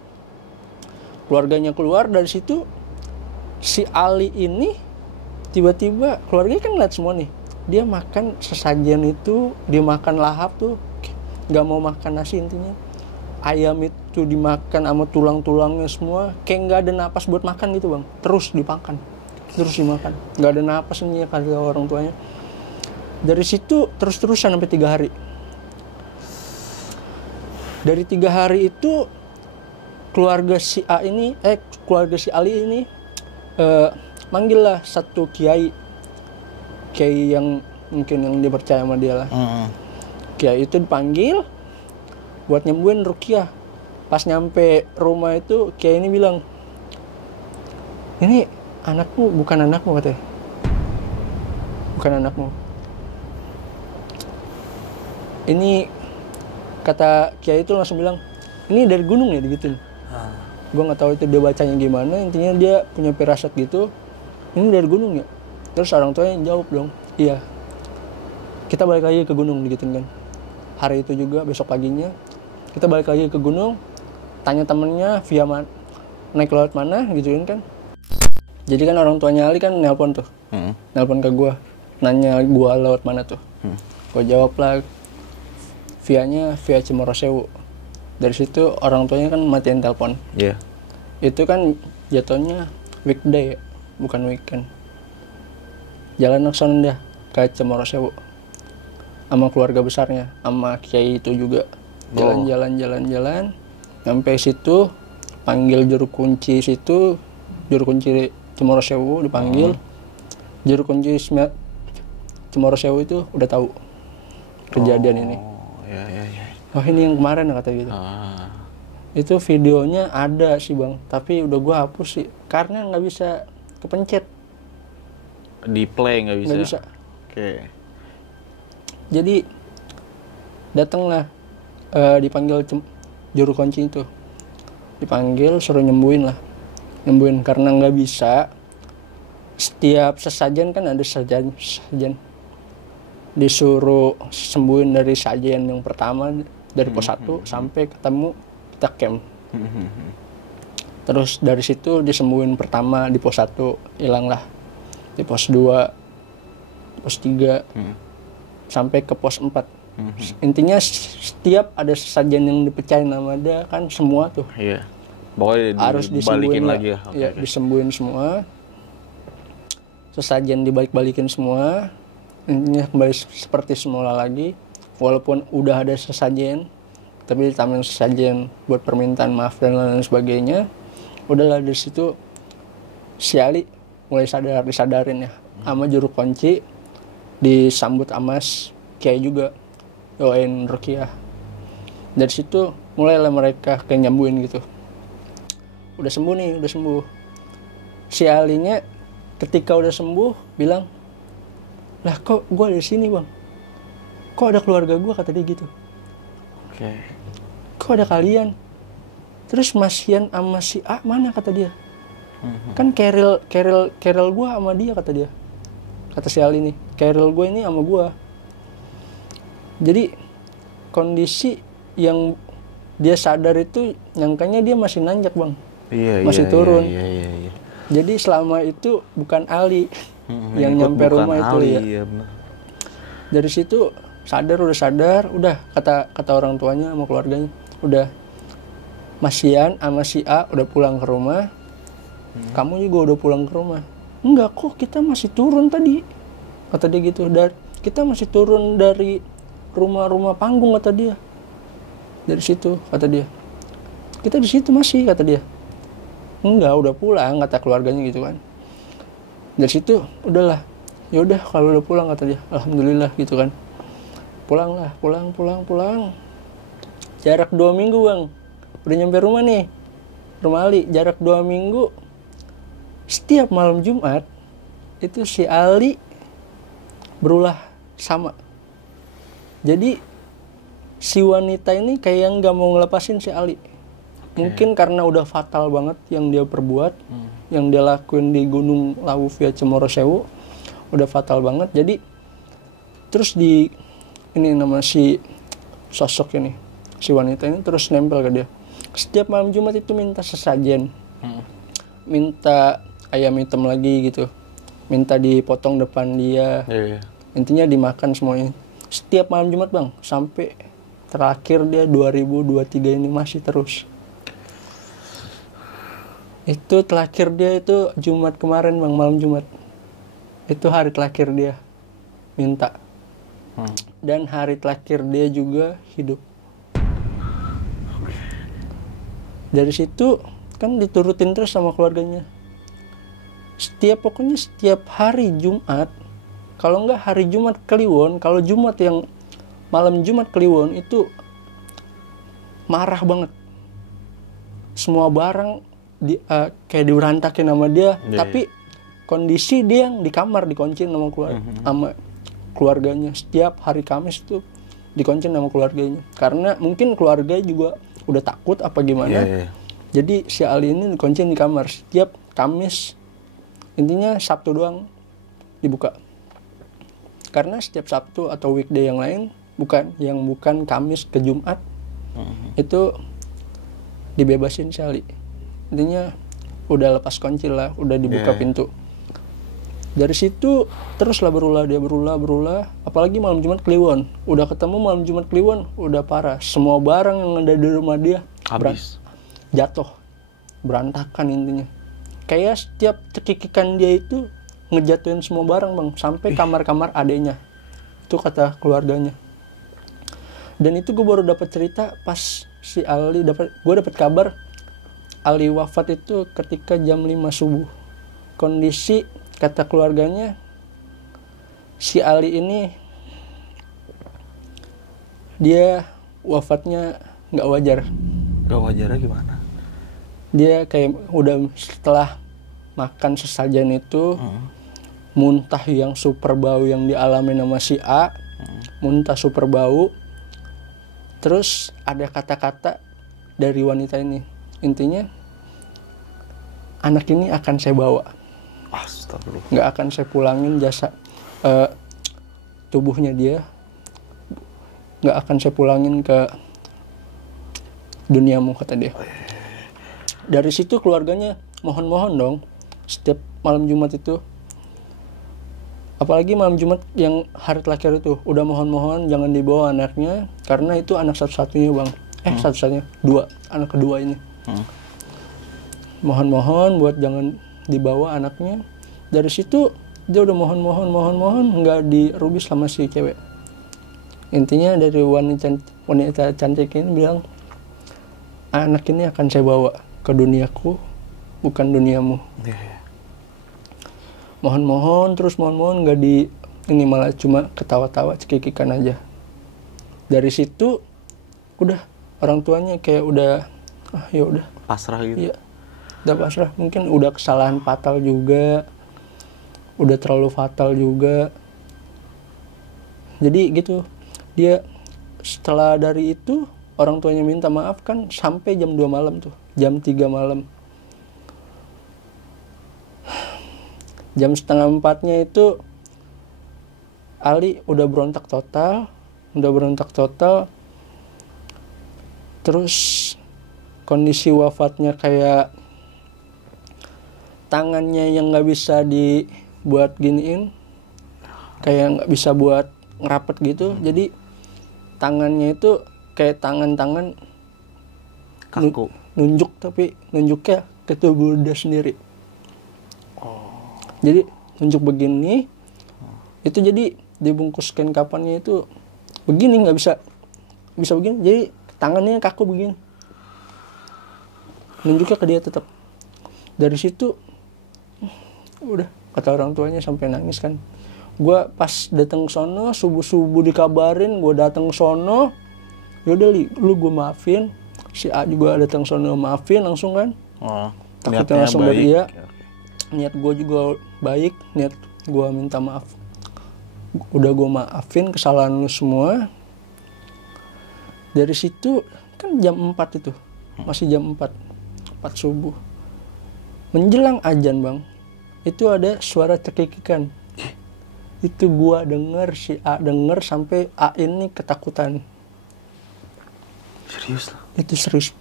Keluarganya keluar, dari situ si Ali ini tiba-tiba keluarganya kan ngeliat semua nih. Dia makan sesajian itu, dia makan lahap tuh, nggak mau makan nasi intinya. Ayam itu dimakan sama tulang-tulangnya semua, kayak nggak ada napas buat makan gitu bang. Terus dimakan, terus dimakan, nggak ada napas ini kata orang tuanya. Dari situ terus-terusan sampai 3 hari. Dari 3 hari itu keluarga si Ali ini manggil lah satu kiai yang mungkin yang dia percaya sama dia lah. Kiai itu dipanggil buat nyembuhin ruqyah. Pas nyampe rumah itu kiai ini bilang, ini anakmu bukan anakmu katanya, bukan anakmu. Ini kata kiai itu langsung bilang, ini dari gunung ya digituin. Gue nggak tahu itu dia bacanya gimana, intinya dia punya firasat gitu, ini dari gunung ya. Terus orang tuanya jawab dong, iya, kita balik lagi ke gunung digituin kan. Hari itu juga besok paginya kita balik lagi ke gunung, tanya temennya via naik lewat mana gituin kan. Jadi kan orang tuanya Ali kan nelpon tuh, nelpon ke gue, nanya gue lewat mana tuh. Gue jawab lah via Cimorosewu. Dari situ orang tuanya kan matiin telepon. Iya. Itu kan jatuhnya weekday ya, bukan weekend. Jalan langsung dah ke Cimorosewu sama keluarga besarnya, sama kiai itu juga. Jalan. Sampai situ panggil juru kunci situ, juru kunci Cimorosewu dipanggil. Juru kunci Cimorosewu itu udah tahu kejadian ini. Iya. Oh ini yang kemarin kata gitu. Itu videonya ada sih bang, tapi udah gue hapus sih karena nggak bisa kepencet. Di play nggak bisa. Nggak bisa. Oke. Jadi datanglah dipanggil juru kunci itu, dipanggil suruh nyembuhin karena nggak bisa. Setiap sesajen kan ada sajian. Disuruh sembuhin dari sajian yang pertama dari pos 1 sampai ketemu kita camp. Terus dari situ disembuhin pertama di pos 1 hilang lah, di pos 2, pos 3 sampai ke pos 4. Intinya setiap ada sajian yang dipecahin sama dia kan semua tuh. Iya. Pokoknya harus disembuhin lagi ya. Okay. Disembuhin semua. Sesajen dibalik-balikin semua. Intinya kembali seperti semula lagi, walaupun udah ada sesajen, tapi ditambahin sesajen buat permintaan maaf dan lain sebagainya. Udahlah dari situ si Ali mulai disadarin ya, sama juru kunci disambut amas kiai juga doain ruqyah. Dari situ mulailah mereka kayak nyambuin gitu. Udah sembuh. Si Alinya ketika udah sembuh bilang, lah kok gue ada di sini bang, kok ada keluarga gue kata dia gitu. Oke. Kok ada kalian, terus Mas Yan sama si A mana kata dia. Kan Keril gue sama dia kata dia, kata si Ali ini, Keril gue ini sama gue. Jadi kondisi yang dia sadar itu nyangkanya dia masih nanjak bang, masih turun. Iya. Jadi selama itu bukan Ali yang nyampe rumah itu ya. Iya, bener. Dari situ udah sadar, udah kata orang tuanya sama keluarganya, udah Masian sama si A udah pulang ke rumah, kamu juga udah pulang ke rumah. Enggak kok, kita masih turun tadi, kata dia gitu. Kita masih turun dari rumah panggung, kata dia. Dari situ, kata dia, kita di situ masih, kata dia. Enggak, udah pulang, kata keluarganya gitu kan. Dari situ udahlah, ya udah kalau udah pulang, kata dia, alhamdulillah gitu kan. Pulang. Jarak 2 minggu bang, udah nyampe rumah nih, rumah Ali. Jarak 2 minggu, setiap malam Jumat itu si Ali berulah sama. Jadi si wanita ini kayak nggak mau ngelepasin si Ali. Mungkin karena udah fatal banget yang dia perbuat, yang dia lakuin di Gunung Lawu via Cemoro Sewu, udah fatal banget. Jadi terus ini nama si sosok ini, si wanita ini terus nempel ke dia. Setiap malam Jumat itu minta sesajen, minta ayam hitam lagi gitu, minta dipotong depan dia. Intinya dimakan semuanya. Setiap malam Jumat bang, sampai terakhir dia 2023 ini masih terus. Itu terakhir dia itu Jumat kemarin bang, malam Jumat. Itu hari terakhir dia minta. Dan hari terakhir dia juga hidup. Dari situ kan diturutin terus sama keluarganya. Pokoknya setiap hari Jumat, kalau enggak hari Jumat Kliwon, kalau Jumat yang malam Jumat Kliwon itu marah banget. Semua barang kayak diberantakin sama dia, tapi kondisi dia yang di kamar dikunciin sama keluarganya. Setiap hari Kamis itu dikunciin sama keluarganya, karena mungkin keluarga juga udah takut apa gimana. Jadi si Ali ini dikunciin di kamar setiap Kamis. Intinya Sabtu doang dibuka, karena setiap Sabtu atau weekday yang lain bukan Kamis ke Jumat itu dibebasin si Ali. Intinya udah lepas kunci lah, udah dibuka pintu. Dari situ teruslah berulah, apalagi malam Jumat Kliwon. Udah ketemu malam Jumat Kliwon, udah parah. Semua barang yang ada di rumah dia habis, jatuh, berantakan intinya. Kayak setiap cekikikan dia itu ngejatuhin semua barang bang, sampai kamar-kamar adeknya. Itu kata keluarganya. Dan itu gue baru dapat cerita pas si Ali gue dapat kabar Ali wafat itu ketika jam 5 subuh. Kondisi kata keluarganya, si Ali ini dia wafatnya nggak wajar. Nggak wajarnya gimana? Dia kayak udah setelah makan sesajen itu, muntah yang super bau yang dialami sama si A, muntah super bau. Terus ada kata-kata dari wanita ini. Intinya, anak ini akan saya bawa. Astagfirullah. Nggak akan saya pulangin jasa tubuhnya dia. Nggak akan saya pulangin ke duniamu, kata dia. Dari situ keluarganya mohon-mohon dong. Setiap malam Jumat itu. Apalagi malam Jumat yang hari terakhir itu. Udah mohon-mohon jangan dibawa anaknya. Karena itu anak satu-satunya bang. Satu-satunya. 2. Anak kedua ini. Mohon-mohon buat jangan dibawa anaknya. Dari situ dia udah mohon-mohon nggak dirubis sama si cewek. Intinya dari wanita cantik ini bilang, anak ini akan saya bawa ke duniaku, bukan duniamu. Mohon-mohon nggak ini malah cuma ketawa-tawa cekikikan aja. Dari situ udah orang tuanya kayak udah ya udah pasrah gitu. Iya, udah pasrah. Mungkin udah kesalahan fatal juga, udah terlalu fatal juga. Jadi gitu, dia setelah dari itu orang tuanya minta maaf kan sampai jam 2 malam tuh, jam 3 malam. Jam setengah 4-nya itu Ali udah berontak total, udah berontak total. Terus kondisi wafatnya kayak tangannya yang nggak bisa dibuat giniin, kayak nggak bisa buat ngerapet gitu. Jadi tangannya itu kayak tangan-tangan Kaku. nunjuk, tapi nunjuknya ke tubuh dia sendiri. Jadi nunjuk begini, itu jadi dibungkus kain kapannya itu begini, nggak bisa begini. Jadi tangannya kaku begini, nunjuknya ke dia tetap. Dari situ udah kata orang tuanya sampai nangis kan. Gue pas datang ke sono, subuh dikabarin gue datang ke sono. Yaudah lu gue maafin, si A juga datang ke sono maafin langsung kan. Takutnya langsung dari dia. Niat gue juga baik, niat gue minta maaf. Udah gue maafin kesalahan lu semua. Dari situ kan jam 4 itu, masih jam 4 subuh. Menjelang azan bang, itu ada suara cekikikan. Itu gue denger, si A denger, sampai A ini ketakutan. Serius lah? Itu serius.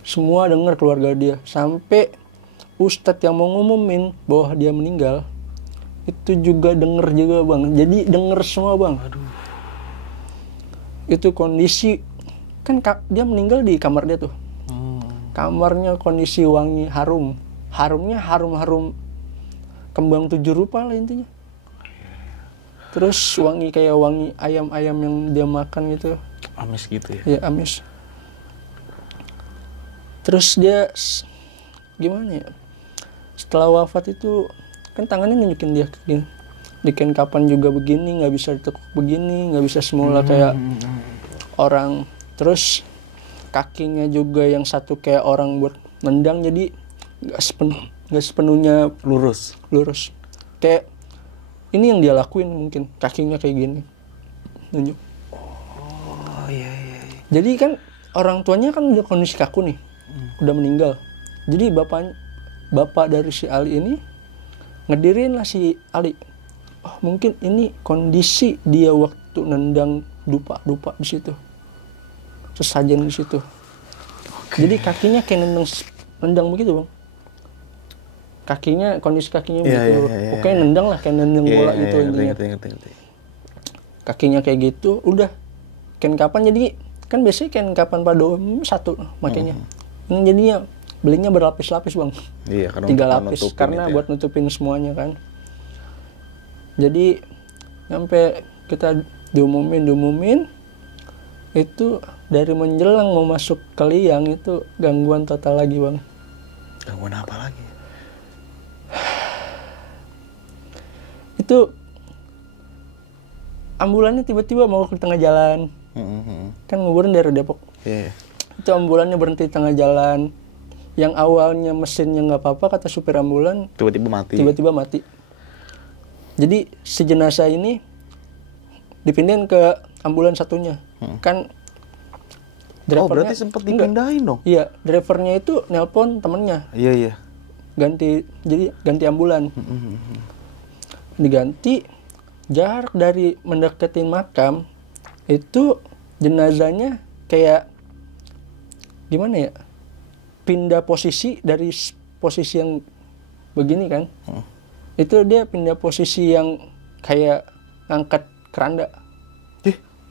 Semua denger, keluarga dia. Sampai ustadz yang mau ngumumin bahwa dia meninggal itu juga denger juga bang. Jadi denger semua bang. Aduh. Itu kondisi kan dia meninggal di kamar dia tuh. Kamarnya kondisi wangi, harumnya harum kembang 7 rupa lah intinya. Terus wangi kayak wangi ayam-ayam yang dia makan gitu. Amis gitu ya? Iya amis. Terus dia gimana ya? Setelah wafat itu kan tangannya nunjukin dia gini. Di kain kapan juga begini, nggak bisa ditekuk begini, nggak bisa semula kayak orang. Terus kakinya juga yang satu kayak orang buat nendang, jadi nggak sepenuhnya Lurus? Kayak ini yang dia lakuin mungkin, kakinya kayak gini nunjuk. Iya. Jadi kan orang tuanya kan udah kondisi kaku nih, udah meninggal. Jadi bapak dari si Ali ini ngedirin lah si Ali. Oh mungkin ini kondisi dia waktu nendang dupa di situ, sesajen di situ. Jadi kakinya kayak nendang begitu bang. Kondisi kakinya begitu. Oke nendang lah, kayak nendang bola gitu intinya. Ngerti. Kakinya kayak gitu, udah kain kapan. Jadi kan biasanya kain kapan pada satu makanya. Ini jadinya belinya berlapis-lapis bang. Iya, karena 3 lapis karena itu ya. buat nutupin semuanya kan. Jadi sampai kita diumumin itu dari menjelang mau masuk ke liang itu gangguan total lagi bang. Gangguan apa lagi? Itu ambulannya tiba-tiba mau ke tengah jalan. Kan nguburin dari Depok. Iya. Itu ambulannya berhenti di tengah jalan. Yang awalnya mesinnya nggak apa-apa, kata supir ambulan, tiba-tiba mati. Jadi si jenazah ini dipindahin ke ambulan satunya. Kan drivernya, berarti sempat dipindahin dong? Iya, drivernya itu nelpon temennya. Iya. Ganti ambulan. Diganti, jarak dari mendekatin makam itu jenazahnya kayak gimana ya? Pindah posisi dari posisi yang begini kan. Itu dia pindah posisi yang kayak ngangkat keranda.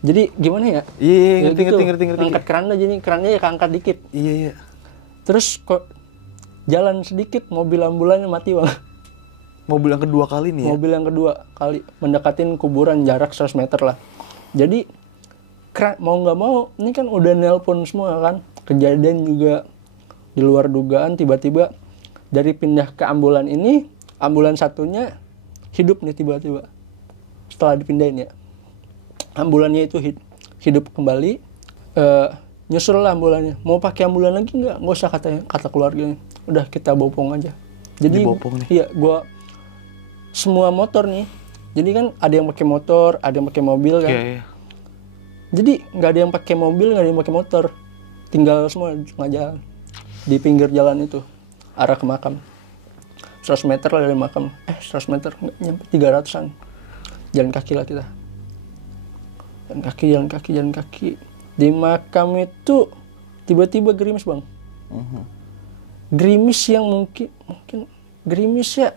Jadi gimana ya? Iya, ngerti. Ngangkat keranda, jadi kerandanya ya keangkat dikit. Iya. Terus kok jalan sedikit mobil ambulannya mati bang. Mobil yang kedua kali nih ya? Mobil yang kedua kali mendekatin kuburan jarak 100 meter lah. Jadi mau nggak mau ini kan udah nelpon semua kan. Kejadian juga di luar dugaan, tiba-tiba dari pindah ke ambulan ini, ambulan satunya hidup nih tiba-tiba. Setelah dipindahin ya. Ambulannya itu hidup kembali. Nyusul lah ambulannya. Mau pakai ambulan lagi nggak usah kata keluarganya. Udah kita bopong aja. Jadi dibopong nih? Iya, semua motor nih. Jadi kan ada yang pakai motor, ada yang pakai mobil kan. Iya. Jadi nggak ada yang pakai mobil, nggak ada yang pakai motor. Tinggal semua di tengah jalan. Di pinggir jalan itu, arah ke makam. 100 meter lah dari makam. 100 meter, nggak nyampe 300-an. Jalan kaki lah kita. jalan kaki. Di makam itu tiba-tiba gerimis bang. Gerimis yang mungkin gerimis ya,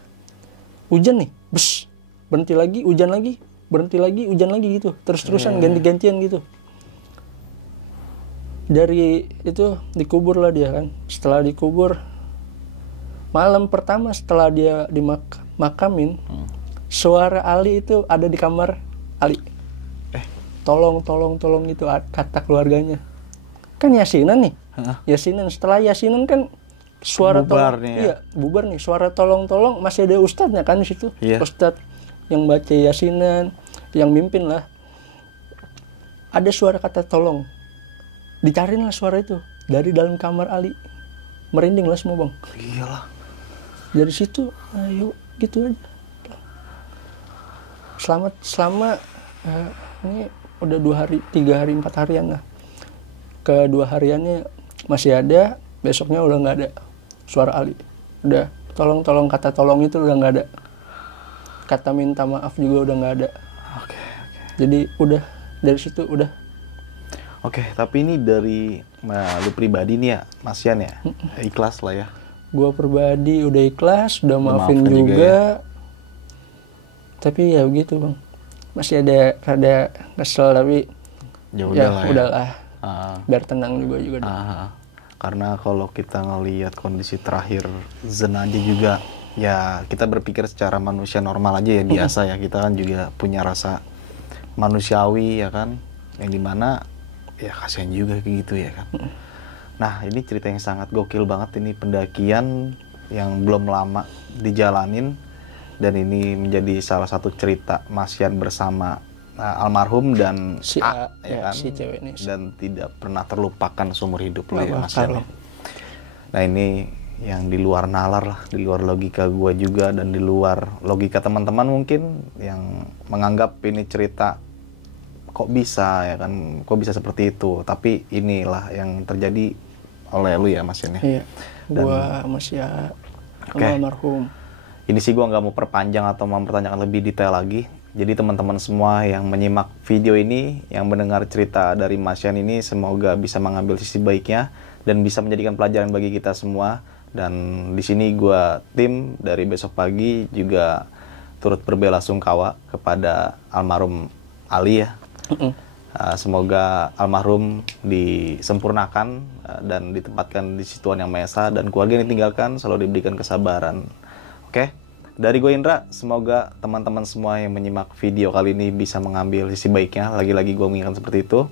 hujan nih, berhenti lagi, hujan lagi, berhenti lagi, hujan lagi gitu, terus-terusan ganti-gantian gitu. Dari itu dikubur lah dia kan. Setelah dikubur, malam pertama setelah dia dimakamin, suara Ali itu ada di kamar Ali. Tolong gitu kata keluarganya. Kan yasinan nih. Yasinan, setelah yasinan kan suara bubar tolong, nih ya? iya, bubar nih. Suara tolong masih ada ustadznya kan di situ. Iya. Ustadz yang baca yasinan, yang mimpin lah. Ada suara kata tolong. Dicariin lah suara itu dari dalam kamar Ali. Merinding lah semua bang. Iyalah. Dari situ, ayo gitu aja. Selama ini udah 2 hari, 3 hari, 4 harian lah. Kedua hariannya masih ada, besoknya udah nggak ada suara Ali. Udah tolong kata tolong itu udah nggak ada. Kata minta maaf juga udah nggak ada. Oke. Jadi udah dari situ udah. Oke, tapi ini dari lu pribadi nih ya, Mas Yan ya, ikhlas lah ya. Gua pribadi udah ikhlas, udah maafin maafkan juga juga. Tapi ya begitu bang, masih ada rada kesel tapi Ya ya udahlah. udahlah. Biar tenang juga. Karena kalau kita ngelihat kondisi terakhir Zen aja juga, ya kita berpikir secara manusia normal aja ya, biasa ya. Kita kan juga punya rasa manusiawi ya kan, yang dimana ya kasihan juga kayak gitu ya kan. Nah ini cerita yang sangat gokil banget, ini pendakian yang belum lama dijalanin, dan ini menjadi salah satu cerita Mas Yan bersama almarhum dan Si A, ya kan? si cewek ini. Dan tidak pernah terlupakan seumur hidup lo ya Mas bakal. Yan. Nah ini yang di luar nalar lah, di luar logika gua juga, dan di luar logika teman-teman mungkin yang menganggap ini cerita kok bisa ya kan, kok bisa seperti itu. Tapi inilah yang terjadi oleh lu ya Mas Yan ya. Iya, gua masih ya sama almarhum. Ini sih gua nggak mau perpanjang atau mempertanyakan lebih detail lagi. Jadi teman-teman semua yang menyimak video ini, yang mendengar cerita dari Mas Yan ini, semoga bisa mengambil sisi baiknya dan bisa menjadikan pelajaran bagi kita semua. Dan di sini gua tim dari Besok Pagi juga turut berbelasungkawa kepada almarhum Ali ya. Semoga almarhum disempurnakan dan ditempatkan di sisi Tuhan Yang Maha Esa, dan keluarga yang ditinggalkan selalu diberikan kesabaran. Oke, dari gue Indra, semoga teman-teman semua yang menyimak video kali ini bisa mengambil sisi baiknya. Lagi-lagi gue mengingatkan seperti itu.